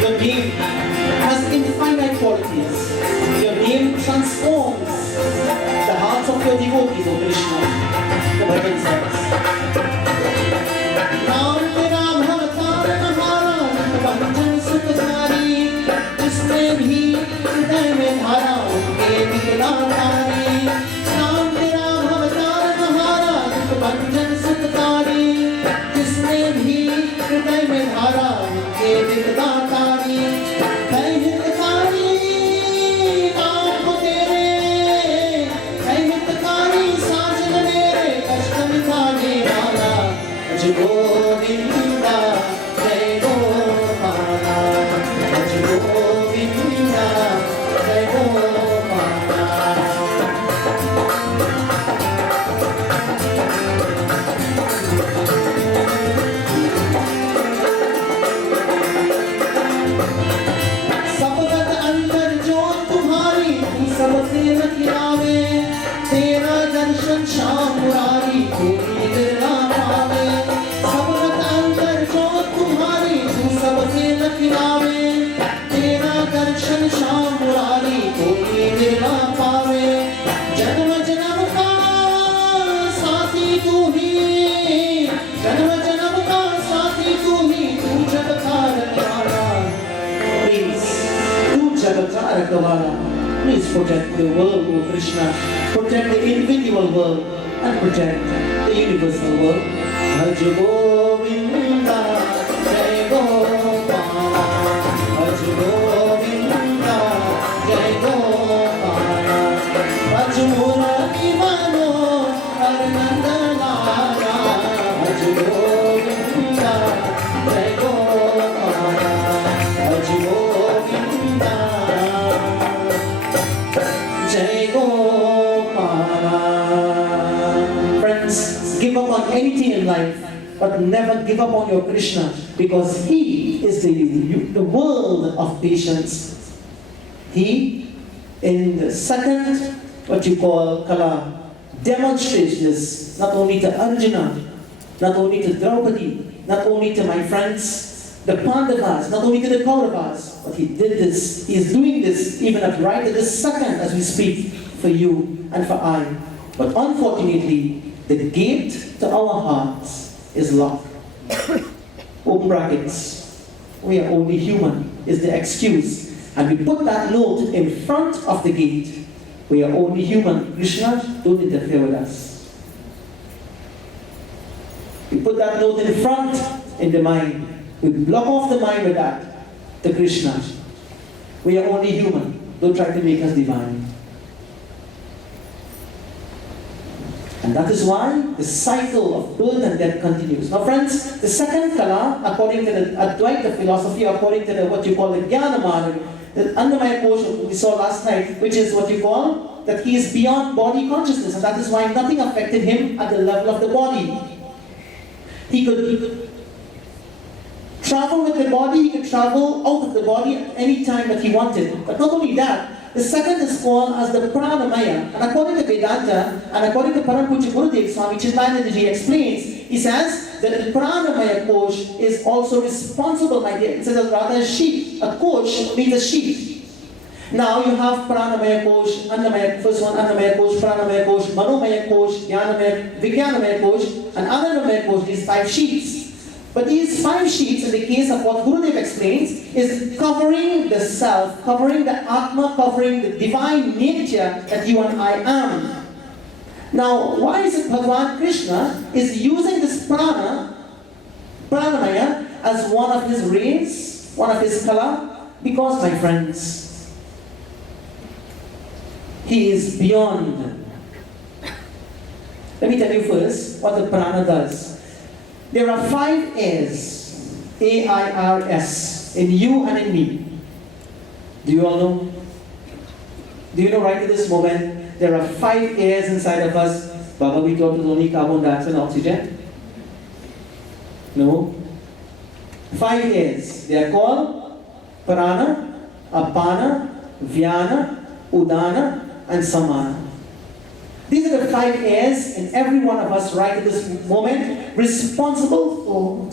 Your name has infinite qualities. Your name transforms the hearts of your devotees, O Krishna. The Bhajan says. नाम तेरा भवतार नहारा, बंधन सुखकारी, जिसने भी हृदय में धारा, उनके विकलाकारी. नाम तेरा भवतार नहारा, बंधन सुखकारी, जिसने भी हृदय में धारा, उनके विकलाकारी. है हितकारी नाम को तेरे, है हितकारी साजन मेरे, कष्ट मिटाने वाला, भज गोविंदा, जय गोपाला, भज गोविंदा, जय गोपाला. सबगत अंतर जो तुम्हारी, तू सबसे न खिलावे, तेरा दर्शन श्याम मुरारी, कोई बिरला पावे. सबगत अंतर जो तुम्हारी, तू सबसे न खिलावे, तेरा दर्शन श्याम मुरारी, कोई बिरला पावे. जन्म जन्म का साथी तू ही, जन्म जन्म का साथी तू ही, तू जग का रखवाला. Please, do Jagatara Kavara. Please protect the world, O Krishna. Protect the individual world and protect the universal world. Bhaj Govinda, Jai Gopala. Bhaj Govinda, Jai Gopala. Bhaj Murali Manohar Nanda Lala. Bhaj Govinda, Jai Gopala. Bhaj Govinda, Jai Gopala. Friends, give up on anything in life, but never give up on your Krishna, because He is the world of patience. He, in the second, what you call Kala, demonstrates this not only to Arjuna, not only to Draupadi, not only to my friends, the Pandavas, not only to the Kauravas, but he did this, he is doing this even right at this second as we speak, for you and for I. But unfortunately, the gate to our hearts is locked. Open brackets. We are only human, is the excuse. And we put that note in front of the gate. We are only human. Krishna, don't interfere with us. We put that note in front in the mind. We block off the mind with that. To Krishna. We are only human. Don't try to make us divine. And that is why the cycle of birth and death continues. Now friends, the second kala, according to the Advaita philosophy, according to the, what you call the Jnana Marg, the Annamaya portion we saw last night, which is what you call, that he is beyond body consciousness, and that is why nothing affected him at the level of the body. He could travel with the body, he could travel out of the body at any time that he wanted. But not only that, the second is called as the prana. And according to Vedanta, and according to Parampuja Gurudev Swami Chidanandaji explains, he says that the pranamaya kosh is also responsible, my dear. It says rather a sheep. A kosh means a sheep. Now you have Pranamaya Kosh, Annamaya, first one Annamaya Kosh, Pranamaya Kosh, Manomaya Kosh, Jnanamaya, Vijnanamaya Kosh, and Anandamaya Kosh, these 5 sheets. But these 5 sheets, in the case of what Gurudev explains, is covering the self, covering the Atma, covering the divine nature that you and I am. Now, why is it Bhagavan Krishna is using this Pranamaya, as one of his rays, one of his kala? Because, my friends, he is beyond. Let me tell you first what the prana does. There are 5 airs, A-I-R-S, in you and in me. Do you all know? Do you know right at this moment, there are 5 airs inside of us. Baba, we thought it was only carbon dioxide and oxygen. No. 5 airs. They are called prana, apana, vyana, udana, and samana. These are the 5 airs in every one of us right at this moment, responsible for,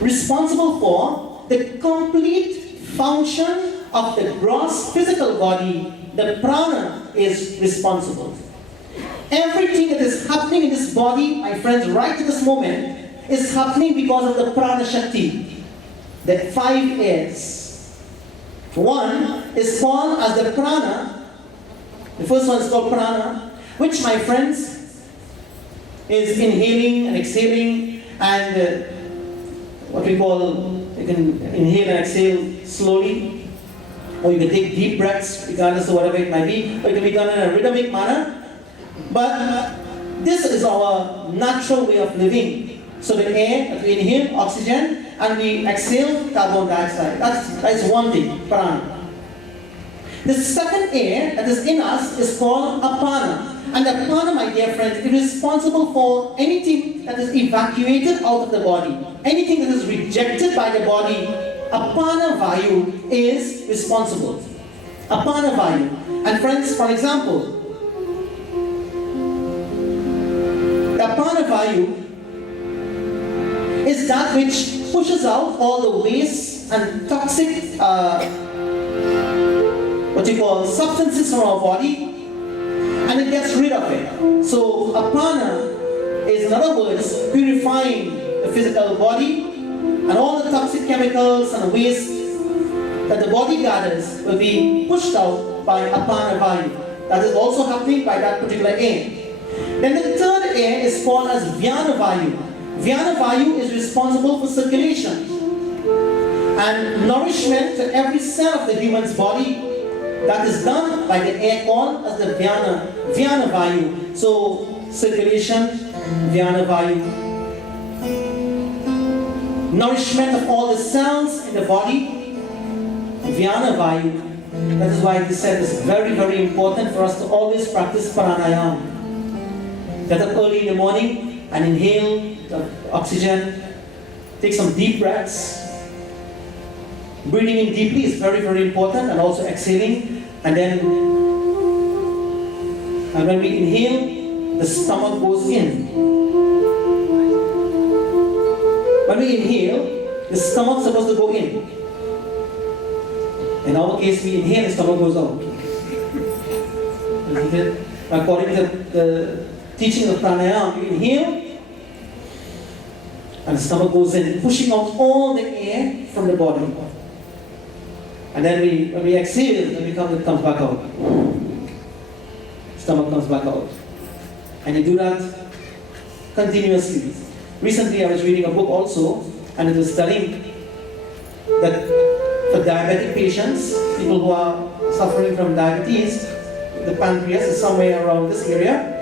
responsible for the complete function of the gross physical body. The prana is responsible. Everything that is happening in this body, my friends, right at this moment, is happening because of the prana shakti. The 5 airs. One is called as the prana. The first one is called prana, which, my friends, is inhaling and exhaling, and what we call, you can inhale and exhale slowly, or you can take deep breaths, regardless of whatever it might be, or it can be done in a rhythmic manner. But this is our natural way of living. So the air that we inhale, oxygen, and we exhale carbon dioxide. That is one thing, prana. The second air that is in us is called apana. And apana, my dear friends, is responsible for anything that is evacuated out of the body. Anything that is rejected by the body, apana vayu is responsible. Apana vayu. And friends, for example, apana vayu is that which pushes out all the waste and toxic, substances from our body, and it gets rid of it. So apana is, in other words, purifying the physical body, and all the toxic chemicals and waste that the body gathers will be pushed out by apana vayu. That is also happening by that particular air. Then the third air is called as vyana vayu. Vyana vayu is responsible for circulation and nourishment to every cell of the human's body. That is done by the air called as the vyana vayu. So circulation, vyana vayu. Nourishment of all the cells in the body, vyana vayu. That is why we said it's very, very important for us to always practice pranayama. Get up early in the morning and inhale the oxygen, take some deep breaths. Breathing in deeply is very, very important, and also exhaling. And when we inhale, the stomach goes in. When we inhale, the stomach is supposed to go in. In our case, we inhale, the stomach goes out. According to the teaching of pranayama, you inhale, and the stomach goes in, pushing out all the air from the body. And then when we exhale, then it comes back out. Stomach comes back out. And you do that continuously. Recently I was reading a book also, and it was telling that for diabetic patients, people who are suffering from diabetes, the pancreas is somewhere around this area.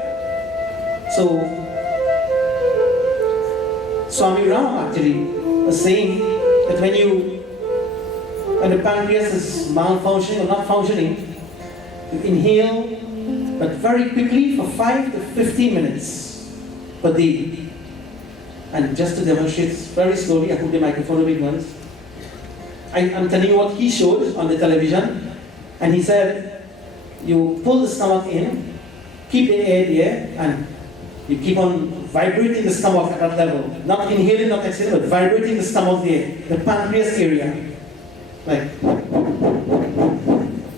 So Swami Ram actually was saying that when the pancreas is malfunctioning or not functioning, you inhale, but very quickly for 5 to 15 minutes per day. And just to demonstrate very slowly, I put the microphone a bit once. I'm telling you what he showed on the television, and he said, you pull the stomach in, keep the air there, and You keep on vibrating the stomach at that level. Not inhaling, not exhaling, but vibrating the stomach there, the pancreas area. Like,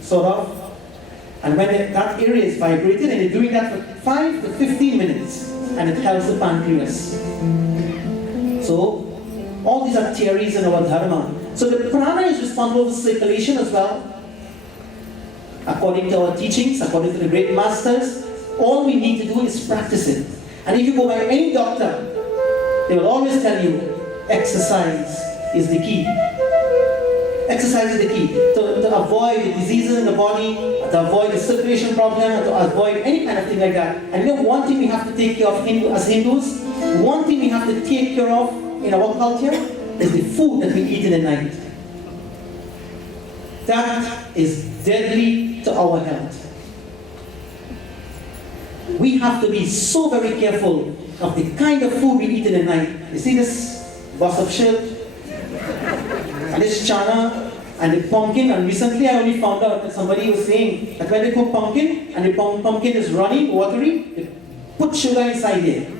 sort of. And when that area is vibrated, and you're doing that for 5 to 15 minutes, and it helps the pancreas. So, all these are theories in our dharma. So the prana is responsible for circulation as well. According to our teachings, according to the great masters, all we need to do is practice it. And if you go by any doctor, they will always tell you, exercise is the key. Exercise is the key. To avoid the diseases in the body, to avoid the circulation problem, to avoid any kind of thing like that. And you know, one thing we have to take care of as Hindus, one thing we have to take care of in our culture is the food that we eat in the night. That is deadly to our health. We have to be so very careful of the kind of food we eat in the night. You see this bust of shirt, and this chana, and the pumpkin, and recently I only found out that somebody was saying that when they cook pumpkin, and the pumpkin is runny, watery, they put sugar inside there.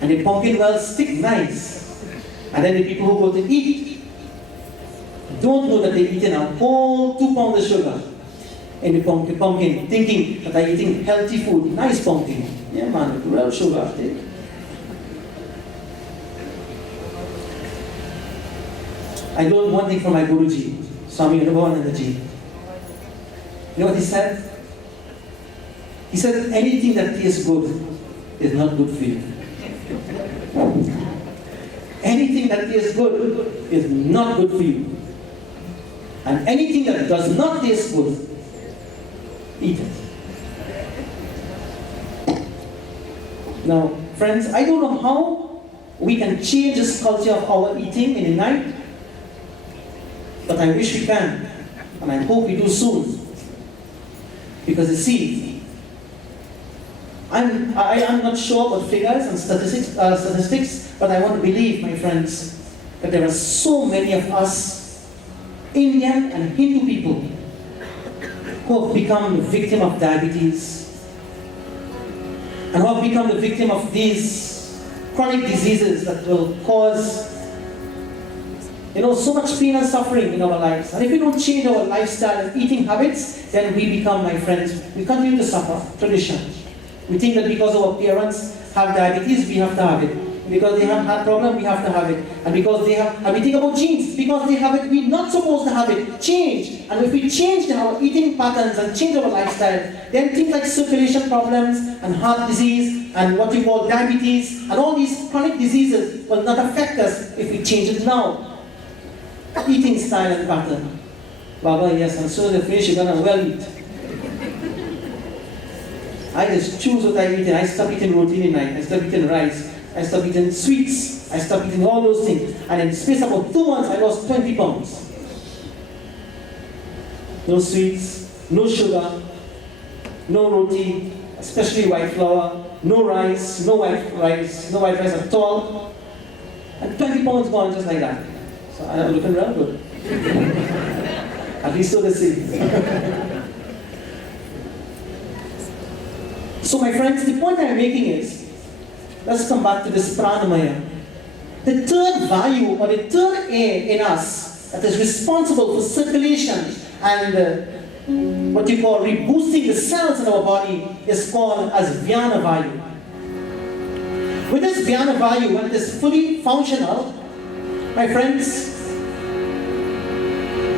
And the pumpkin will stick nice. And then the people who go to eat don't know that they're eating a whole 2 pounds of sugar in the pumpkin, thinking that they're eating healthy food, nice pumpkin. Yeah man, real sugar. I learned one thing from my Guruji, Swami Abhedanand. You know what he said? He said, anything that tastes good is not good for you. Anything that tastes good is not good for you. And anything that does not taste good, eat it. Now, friends, I don't know how we can change this culture of our eating in the night, but I wish we can, and I hope we do soon. Because you see, I'm not sure about figures and statistics, but I want to believe, my friends, that there are so many of us, Indian and Hindu people, who have become the victim of diabetes, and who have become the victim of these chronic diseases that will cause, so much pain and suffering in our lives. And if we don't change our lifestyle and eating habits, then we become, my friends, we continue to suffer. Tradition. We think that because our parents have diabetes, we have to have it. Because they have heart problem, we have to have it. And because they have, and we think about genes, because they have it, we're not supposed to have it. Change. And if we change our eating patterns and change our lifestyle, then things like circulation problems and heart disease and what we call diabetes and all these chronic diseases will not affect us if we change it now. Eating style and pattern. Baba, yes, and soon as you finish, you're gonna well eat. I just choose what I eat, and I stop eating roti in the night. I stop eating rice. I stop eating sweets. I stop eating all those things. And in the space of about 2 months, I lost 20 pounds. No sweets, no sugar, no roti, especially white flour, no rice, no white rice at all. And 20 pounds gone just like that. So I'm looking real good. At least so they see. So my friends, the point I'm making is, let's come back to this pranamaya. The third value or the third air in us that is responsible for circulation and what you call reboosting the cells in our body is called as Vyana Vayu. With this Vyana Vayu, when it is fully functional, my friends,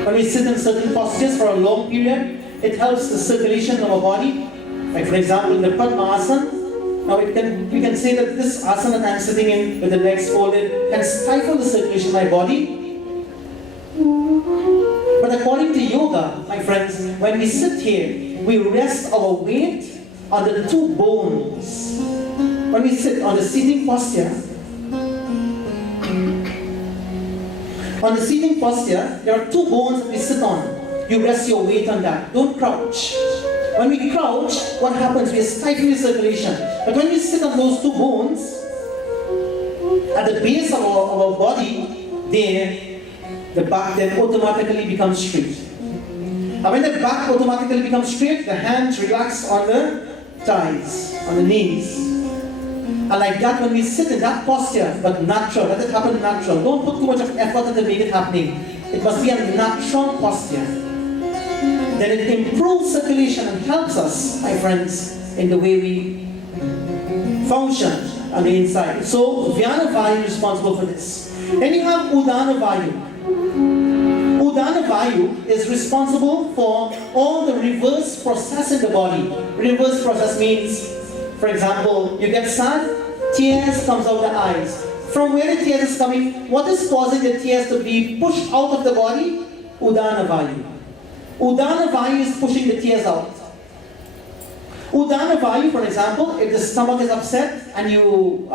when we sit in certain postures for a long period, it helps the circulation in our body. Like for example, in the Padma Asana, now we can say that this asana that I'm sitting in with the legs folded can stifle the circulation in my body. But according to yoga, my friends, when we sit here, we rest our weight on the 2 bones. When we sit on the seating posture, there are 2 bones that we sit on. You rest your weight on that. Don't crouch. When we crouch, what happens? We stifle the circulation. But when we sit on those 2 bones, at the base of our body, there, the back then automatically becomes straight. And when the back automatically becomes straight, the hands relax on the thighs, on the knees. And like that, when we sit in that posture, but natural, let it happen natural. Don't put too much of effort into making it happening. It must be a natural posture. Then it improves circulation and helps us, my friends, in the way we function on the inside. So Vyana Vayu is responsible for this. Then you have Udana Vayu. Udana Vayu is responsible for all the reverse process in the body. Reverse process means, for example, you get sad, tears comes out the eyes. From where the tears is coming, what is causing the tears to be pushed out of the body? Udana Vayu. Udana Vayu is pushing the tears out. Udana Vayu, for example, if the stomach is upset and you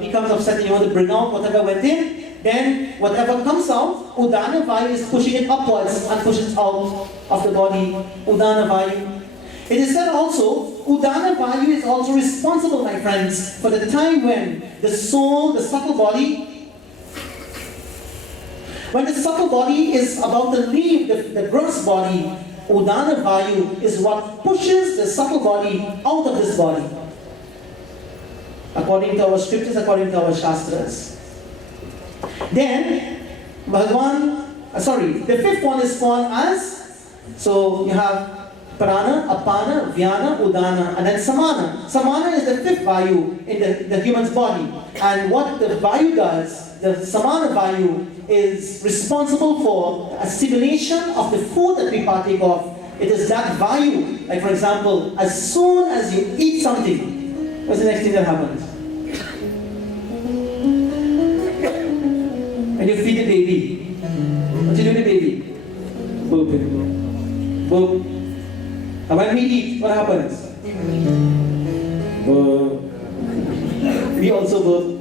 becomes upset and you want to bring out whatever went in, then whatever comes out, Udana Vayu is pushing it upwards and pushes out of the body. Udana Vayu. It is said also, Udana Vayu is also responsible, my friends, for the time when the soul, the subtle body, when the subtle body is about to leave the gross body, Udana Vayu is what pushes the subtle body out of this body. According to our scriptures, according to our shastras. Then, the fifth one is called as, so you have prana, apana, vyana, udana, and then samana. Samana is the fifth vayu in the human's body. And what the vayu does, the samana vayu, is responsible for assimilation of the food that we partake of. It is that vayu, like for example, as soon as you eat something, what's the next thing that happens? When you feed the baby, what do you do to the baby? Boop. Boop. And when we eat, what happens? Boop. We also boop.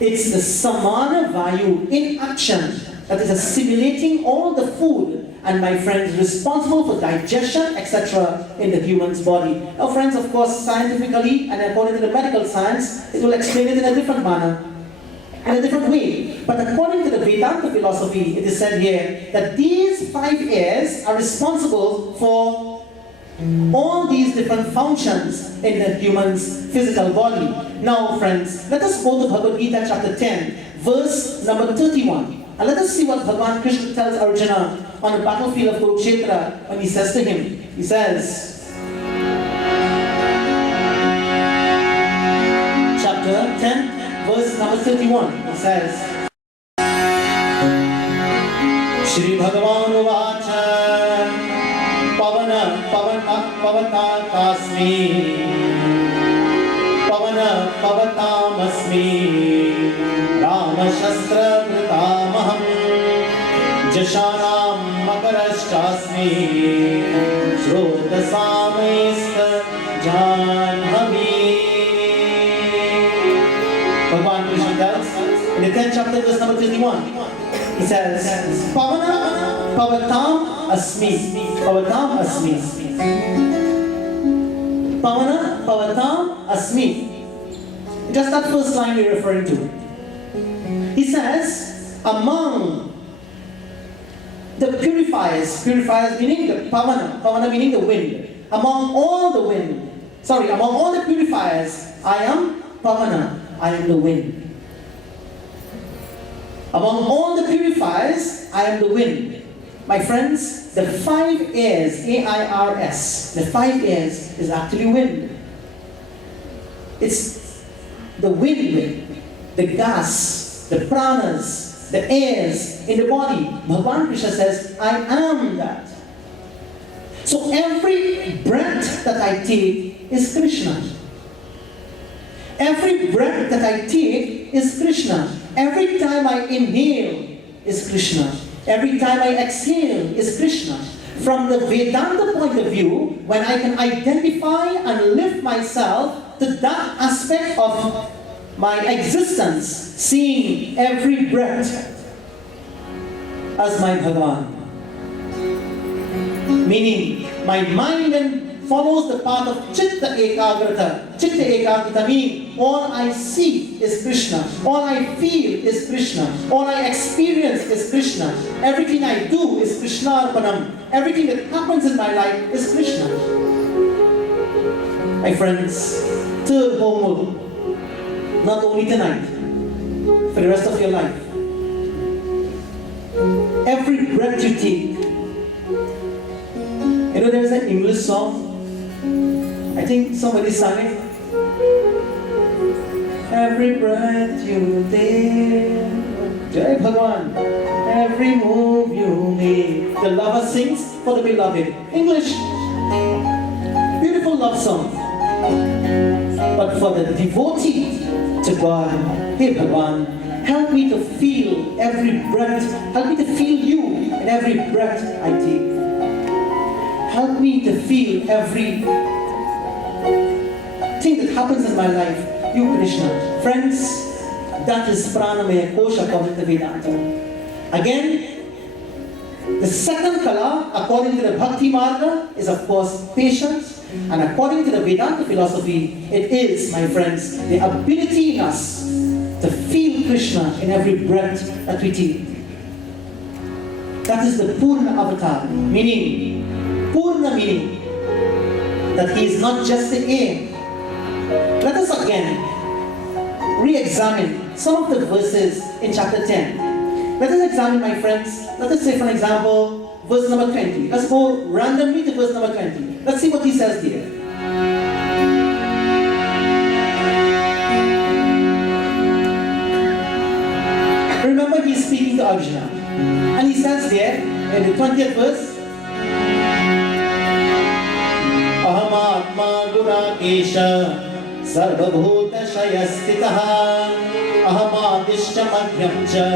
It's the samana vayu in action that is assimilating all the food and, my friends, responsible for digestion, etc. in the human's body. Now friends, of course, scientifically and according to the medical science, it will explain it in a different manner, in a different way. But according to the Vedanta philosophy, it is said here that these 5 airs are responsible for all these different functions in the human's physical body. Now friends, let us go to Bhagavad Gita chapter 10, verse number 31. And let us see what Bhagavan Krishna tells Arjuna on the battlefield of Kurukshetra when he says to him. He says, chapter 10, verse number 31. He says, Shri Bhagavan Uvacha Pavana Pavata Kasmi Pavana Pavatamasmi Rama Shastra Vritamaham Jashanam Makarashtasmi Shrotasamayista Janhami. Bhagavan Krishna tells in the 10th chapter, verse number 21, he says, Pavana Pavatam Asmi. Pavatam Asmi. Pavana Pavatam Asmi. Just that first line we're referring to. He says, among the purifiers meaning the Pavana meaning the wind, among all the purifiers, I am Pavana, I am the wind. Among all the purifiers, I am the wind. My friends, the 5 airs, A-I-R-S, the 5 airs is actually wind. It's the wind, the gas, the pranas, the airs in the body. Bhagavan Krishna says, I am that. So every breath that I take is Krishna. Every breath that I take is Krishna. Every time I inhale is Krishna. Every time I exhale is Krishna. From the Vedanta point of view, when I can identify and lift myself to that aspect of my existence, seeing every breath as my Bhagavan. Meaning, my mind then follows the path of Chitta Ekagrata. Chitta Ekagrata meaning all I see is Krishna. All I feel is Krishna. All I experience is Krishna. Everything I do is Krishnarpanam. Everything that happens in my life is Krishna. My friends, third home rule. Not only tonight, for the rest of your life. Every breath you take. You know, there's an English song. I think somebody sang it. Every breath you take, Jai Bhagwan. Every move you make. The lover sings for the beloved. English. Beautiful love song. But for the devotee to God, hey Bhagwan, help me to feel every breath. Help me to feel you in every breath I take. Help me to feel every thing that happens in my life. You, Krishna. Friends, that is pranamaya kosha according to Vedanta. Again, the second kala, according to the Bhakti Marga, is of course patience. And according to the Vedanta philosophy, it is, my friends, the ability in us to feel Krishna in every breath that we take. That is the Purna avatar, meaning, Purna meaning, that he is not just the aim. Let us again re-examine some of the verses in chapter 10. Let us examine, my friends, let us say for example, verse number 20. Let's go randomly to verse number 20. Let's see what he says there. Remember, he's speaking to Arjuna. And he says there, in the 20th verse, Aham Atma Gurakesha Sarvabhuta Shayastitaha Aham Adishya Madhyamcha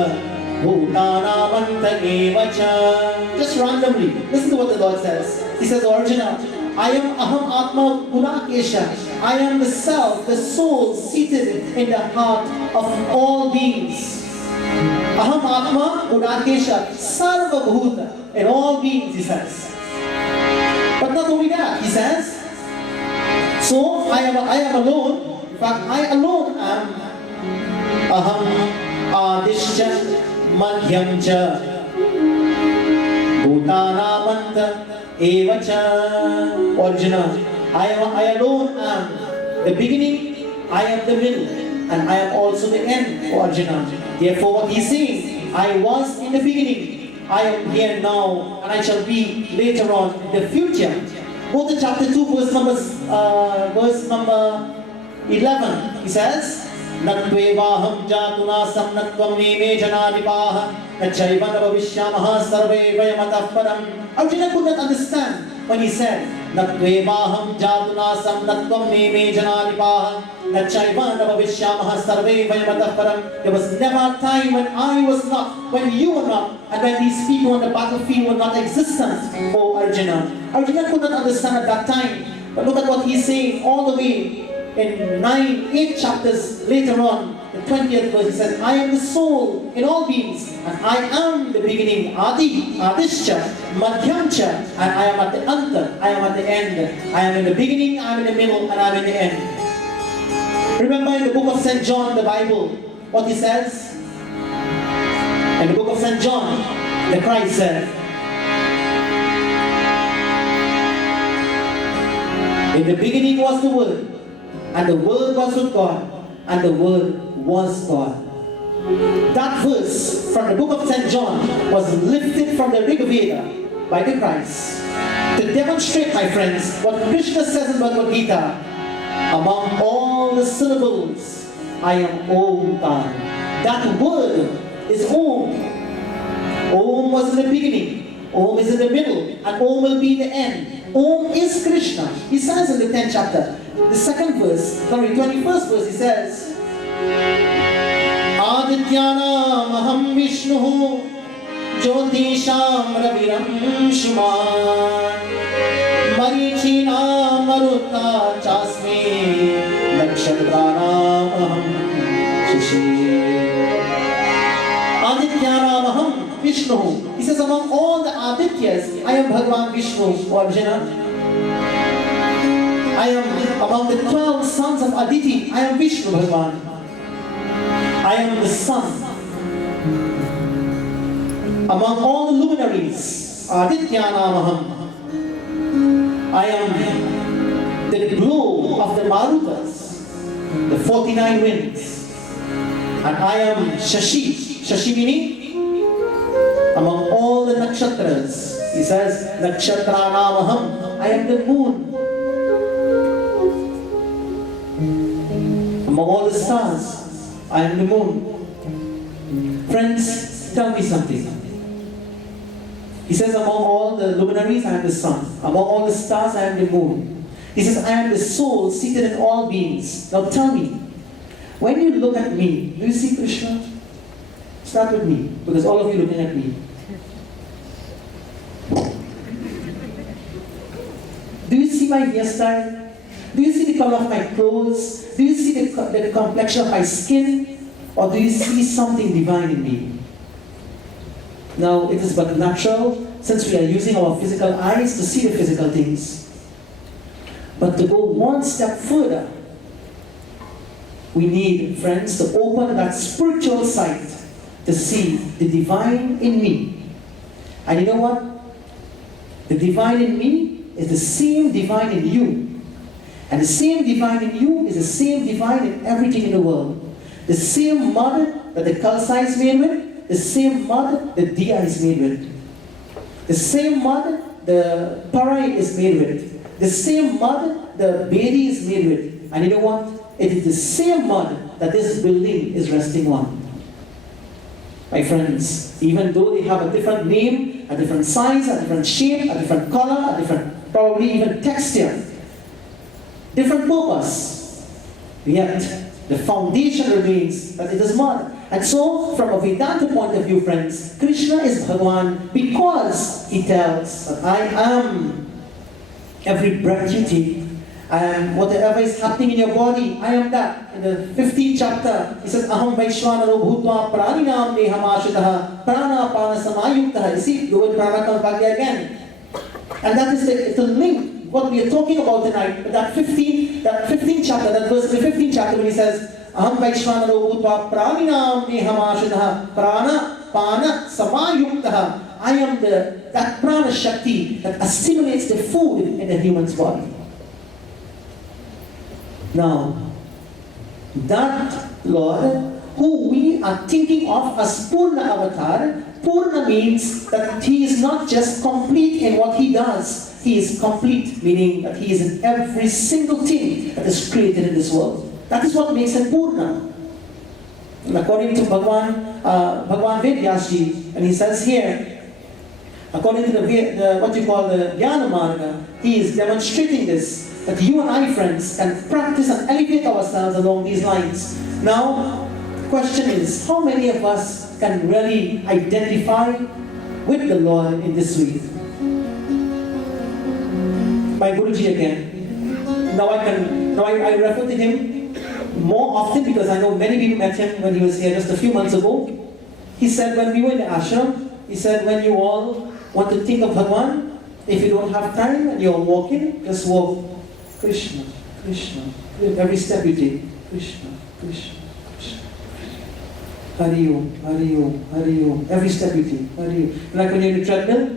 Bhutanamanta Evacha. Just randomly, listen to what the Lord says. He says, Arjuna, I am Aham Atma Gunakesha. I am the self, the soul seated in the heart of all beings. Aham Atma Gunakesha Sarva Bhuta. In all beings, he says. But not only that, he says, so I am alone. In fact, I alone am Aham Adishya Madhyamcha Bhutanamanta Evacha. Arjuna, I alone am the beginning, I am the middle, and I am also the end, O Arjuna. Therefore what he is saying, I was in the beginning, I am here now, and I shall be later on in the future. Go to chapter 2, verse number 11. He says, Natvevaham jatuna samnatvam neme janadipaha Nachayvana bhavishyamaha sarve vayamatah param. Arjuna could not understand when he said, Natvevaham jatuna samnatvam neme janadipaha Nachayvana bhavishyamaha sarve vayamatah param. There was never a time when I was not, when you were not, and when these people on the battlefield were not existent, O Arjuna. Arjuna could not understand at that time. But look at what he's saying all the way in 8 chapters later on, the 20th verse, he says, I am the soul in all beings, and I am the beginning, Adi, Adishya, Madhyamcha, and I am at the Anta, I am at the end. I am in the beginning, I am in the middle, and I am in the end. Remember in the book of St. John, the Bible, what he says? In the book of St. John, the Christ said, in the beginning was the Word, and the Word was with God, and the Word was God. That verse from the book of St. John was lifted from the Rig Veda by the Christ to demonstrate, my friends, what Krishna says in Bhagavad Gita. Among all the syllables, I am Om God. That word is Om. Om was in the beginning, Om is in the middle, and Om will be in the end. Om is Krishna. He says in the 10th chapter, the 21st verse, he says, Adityanam aham Vishnu Jyotisham Raviram Shuman Marichinam Maruta Chasmi Nakshatranam aham Shishi. Adityanam aham Vishnu. He says, among all the Adityas, I am Bhagavan Vishnu, O Arjuna. I am among the 12 sons of Aditi, I am Vishnu Bhagavan. I am the sun. Among all the luminaries, Adityanamaham, I am the glow of the Marutas. the 49 winds. And I am Shashi. Shashi meaning? Among all the nakshatras. He says, Nakshatra Namaham. I am the moon. Among all the stars, I am the moon. Friends, tell me something. He says, among all the luminaries, I am the sun. Among all the stars, I am the moon. He says, I am the soul seated in all beings. Now tell me, when you look at me, do you see Krishna? Start with me, because all of you are looking at me. Do you see my hairstyle? Do you see the color of my clothes? Do you see the complexion of my skin? Or do you see something divine in me? Now, it is but natural, since we are using our physical eyes to see the physical things. But to go one step further, we need, friends, to open that spiritual sight to see the divine in me. And you know what? The divine in me is the same divine in you. And the same divine in you is the same divine in everything in the world. The same mother that the Kalsa is made with, the same mother the Diya is made with. The same mother the Parai is made with. The same mother the Bedi is made with. And you know what? It is the same mother that this building is resting on. My friends, even though they have a different name, a different size, a different shape, a different color, a different, probably even texture, different purpose, yet the foundation remains that it is mother. And so, from a Vedanta point of view, friends, Krishna is Bhagavan because he tells that I am every breath you take. And whatever is happening in your body, I am that. In the 15th chapter, he says, Aham Vaishwanaro Bhutva Praninam Nehamashitaha Prana Pana Samayuktaha. You see, the word prana comes back there again. And that is the link, what we are talking about tonight. That 15th chapter, that verse in the 15th chapter, when he says, Aham Vaishwanaro Bhutva Praninam Nehamashitaha Prana Pana Samayuktaha. I am that prana shakti that assimilates the food in the human's body. Now, that Lord, who we are thinking of as Purna Avatar, Purna means that he is not just complete in what he does, he is complete, meaning that he is in every single thing that is created in this world. That is what makes him Purna. And according to Bhagavan Vedyasji, and he says here, according to what you call the Jnana Marga, he is demonstrating this, that you and I, friends, can practice and elevate ourselves along these lines. Now, the question is, how many of us can really identify with the Lord in this way? My Guruji again. Now I refer to him more often because I know many people met him when he was here just a few months ago. He said when we were in the ashram, he said when you all want to think of Bhagavan, if you don't have time and you're walking, just walk. Krishna, Krishna, every step you take, Krishna, Krishna, Krishna. Hari Om, Hari Om, Hari Om, every step you take, Hari Om. Like when you're in the treadmill,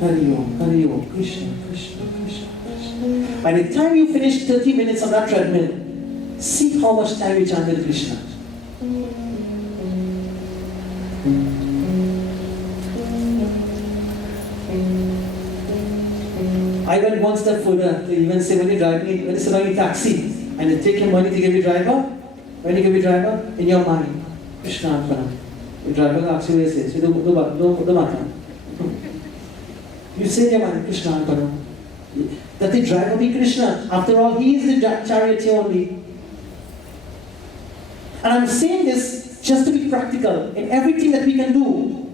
Hari Om, Krishna, Krishna, Krishna, Krishna. By the time you finish 30 minutes on that treadmill, see how much time you chanted Krishna. I went one step further to even say when you drive, when you sit on a taxi and you take your money to give your driver, when you give your driver, in your mind, Krishna Arpana. The driver asks you what he says. Do matter. You say in your mind, Krishna Arpana. That the driver be Krishna. After all, he is the charioteer only. And I'm saying this just to be practical in everything that we can do.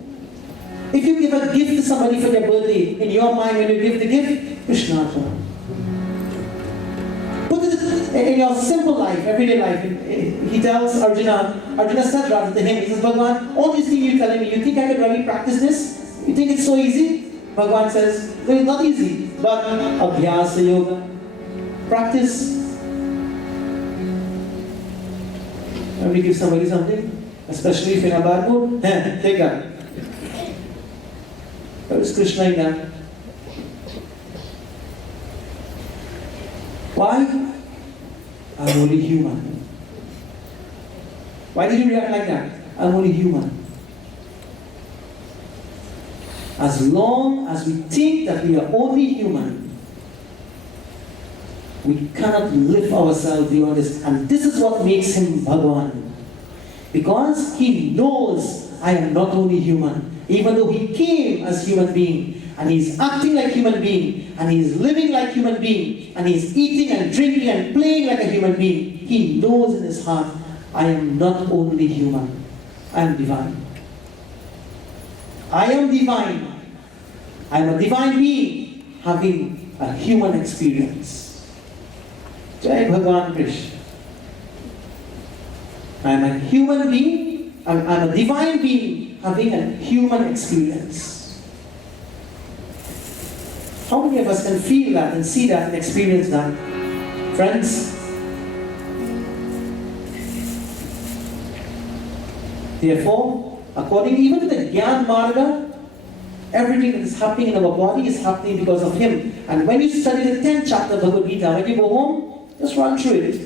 If you give a gift to somebody for their birthday, in your mind when you give the gift, Krishna Arpana. Put it in your simple life, everyday life. He tells Arjuna said rather to him, he says, Bhagavan, all these things you're telling me, you think I could really practice this? You think it's so easy? Bhagavan says, no, it's not easy, but Abhyasa Yoga. Practice. When we give somebody something, especially if you're in a bad mood, take that. Where is Krishna in that? Why? I'm only human. Why did you react like that? I'm only human. As long as we think that we are only human, we cannot lift ourselves beyond this. And this is what makes him Bhagavan. Because he knows I am not only human. Even though he came as human being, and he's acting like human being, and he's living like human being, and he's eating and drinking and playing like a human being, he knows in his heart, I am not only human, I am divine. I am divine. I am a divine being having a human experience. Jai Bhagavan Krishna. I am a human being, I am a divine being having a human experience. How many of us can feel that and see that and experience that? Friends, therefore, according even to the Gyan Marga, everything that is happening in our body is happening because of him. And when you study the 10th chapter of Bhagavad Gita, when you go home, just run through it.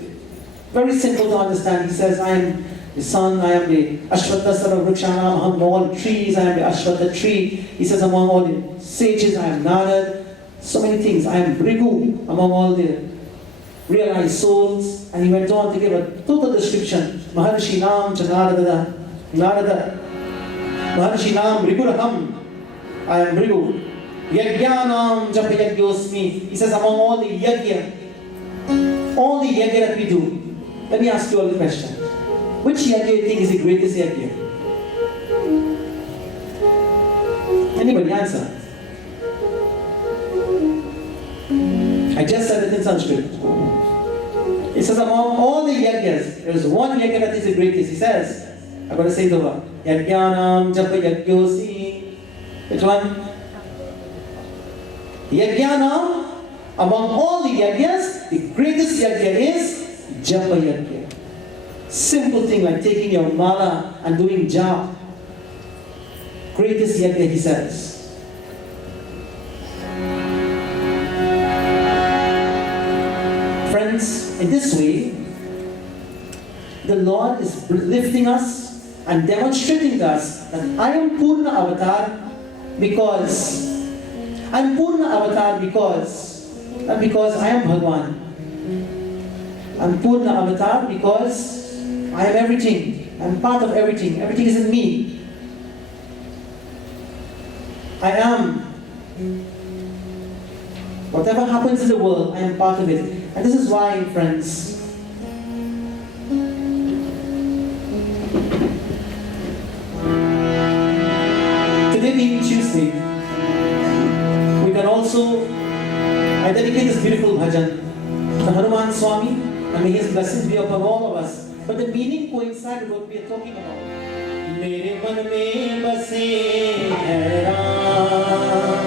Very simple to understand. He says, I am the sun, I am the Ashwatha Sarva Vrikshanam, among all trees, I am the Ashwatha tree. He says, among all the sages, I am Narad. So many things. I am Bhrigu, among all the realized souls. And he went on to give a total description. Maharshi Nam cha Narada, Maharshi Nam Bhriguraham, I am Bhrigu. Yajnanam japa yajyosmi. He says, among all the yajna that we do. Let me ask you all a question. Which yajna do you think is the greatest yajna? Anybody answer? I just said it in Sanskrit. It says among all the yajnas, there is one yajna that is the greatest. He says, I'm going to say the word. Yajnanam japa yajyosi. Which one? Yajnanam. Among all the yajnas, the greatest yajna is japa yajna. Simple thing like taking your mala and doing japa. Greatest yajna, he says. Friends, in this way, the Lord is lifting us and demonstrating to us that I am Purna Avatar because not because I am Bhagavan. I'm Purna Avatar because I am everything. I'm part of everything. Everything is in me. I am. Whatever happens in the world, I am part of it. And this is why, friends, today being Tuesday, we can also, I dedicate this beautiful bhajan to Hanuman Swami, and may his blessings be upon all of us. But the meaning coincides with what we are talking about. मेरे मन में बसे है राम,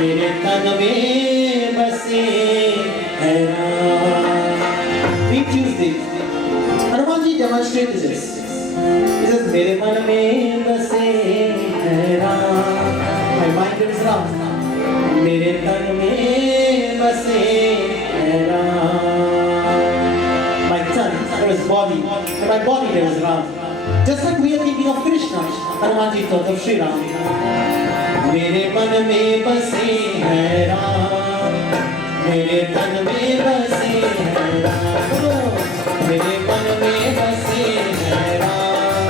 मेरे तन में बसे है Ram. Read Tuesday. Hanuman ji demonstrates this. He says, मेरे मन में बसे है Ram. My mind is Ram. मेरे तन में बसे है Ram. My tongue, there is body. In my body there is Ram. Just like we are thinking of Krishna, Hanuman ji thought of Sri Ram. मेरे मन में बसे है राम, मेरे तन में बसे है राम. मेरे मन में बसे है राम,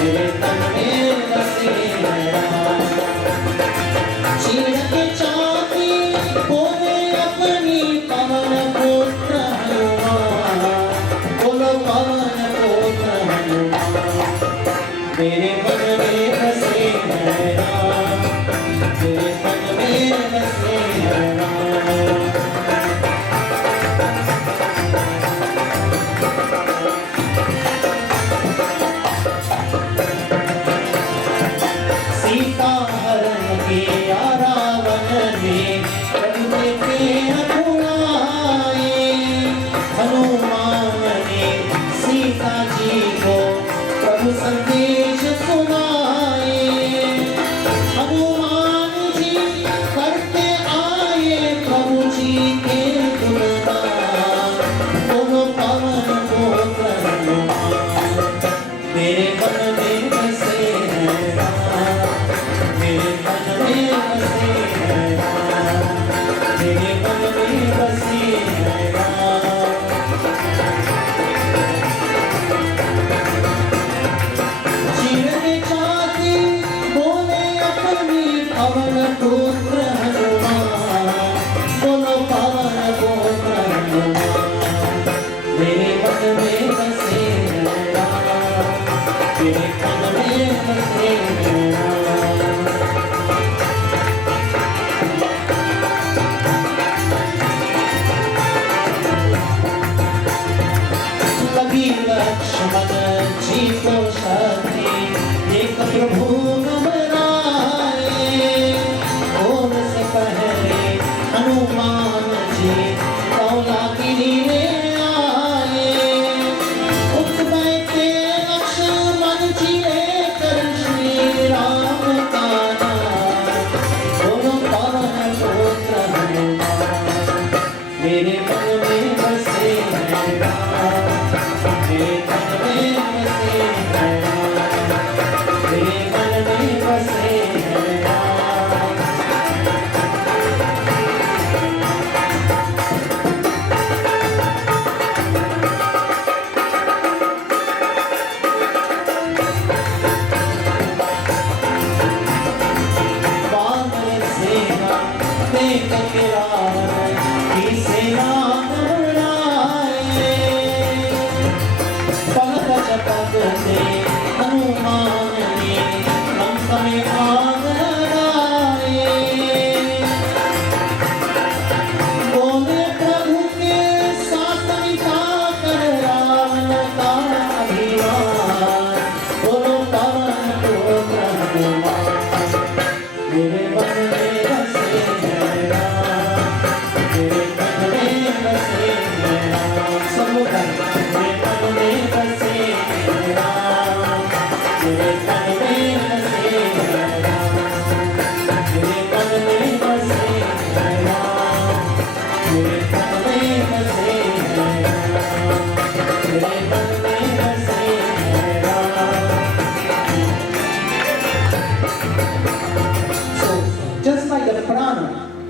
मेरे तन में बसे है राम. चीर के चाँदी बोले अपनी पवन पुत्र हनुमान, बोलो पवन पुत्र हनुमान. मेरे मन में बसे है राम, मेरे मन में बसे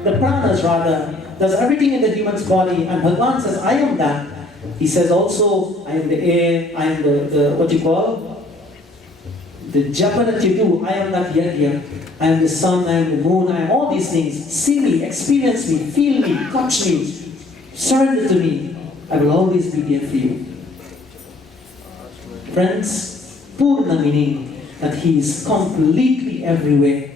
The pranas rather, does everything in the human's body, and Bhagavan says, I am that. He says also, I am the air, I am the what you call? The japa that you do, I am that yajna. I am the sun, I am the moon, I am all these things. See me, experience me, feel me, touch me, surrender to me. I will always be there for you. Friends, Purna meaning that He is completely everywhere.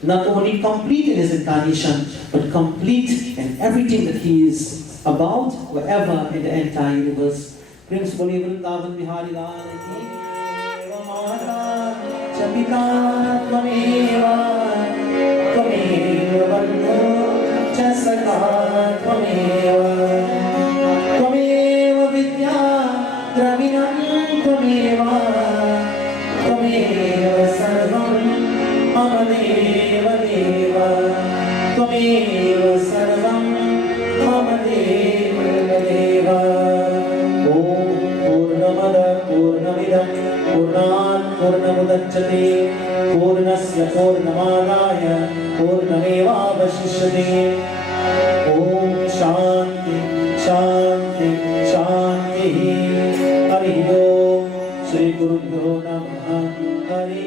Not only complete in His incarnation, but complete in everything that He is about, wherever in the entire universe. Prince Boli Vrindavan Bihari Lal ki Chamita Tvameva Tvameva Bandhu Chasaka Tvameva Tvameva Vidya Dravinam Tvameva Tvameva Sarvam Amadeva Deva Tvameva Sarvam Amadeva Deva Om Purnamada Purnamidam Purnat Purnamudachyate Purnasya Purnamadaya Purnameva Vashishyate Om Shanti Shanti Shanti Hari Om Shri Guru Namaha Hari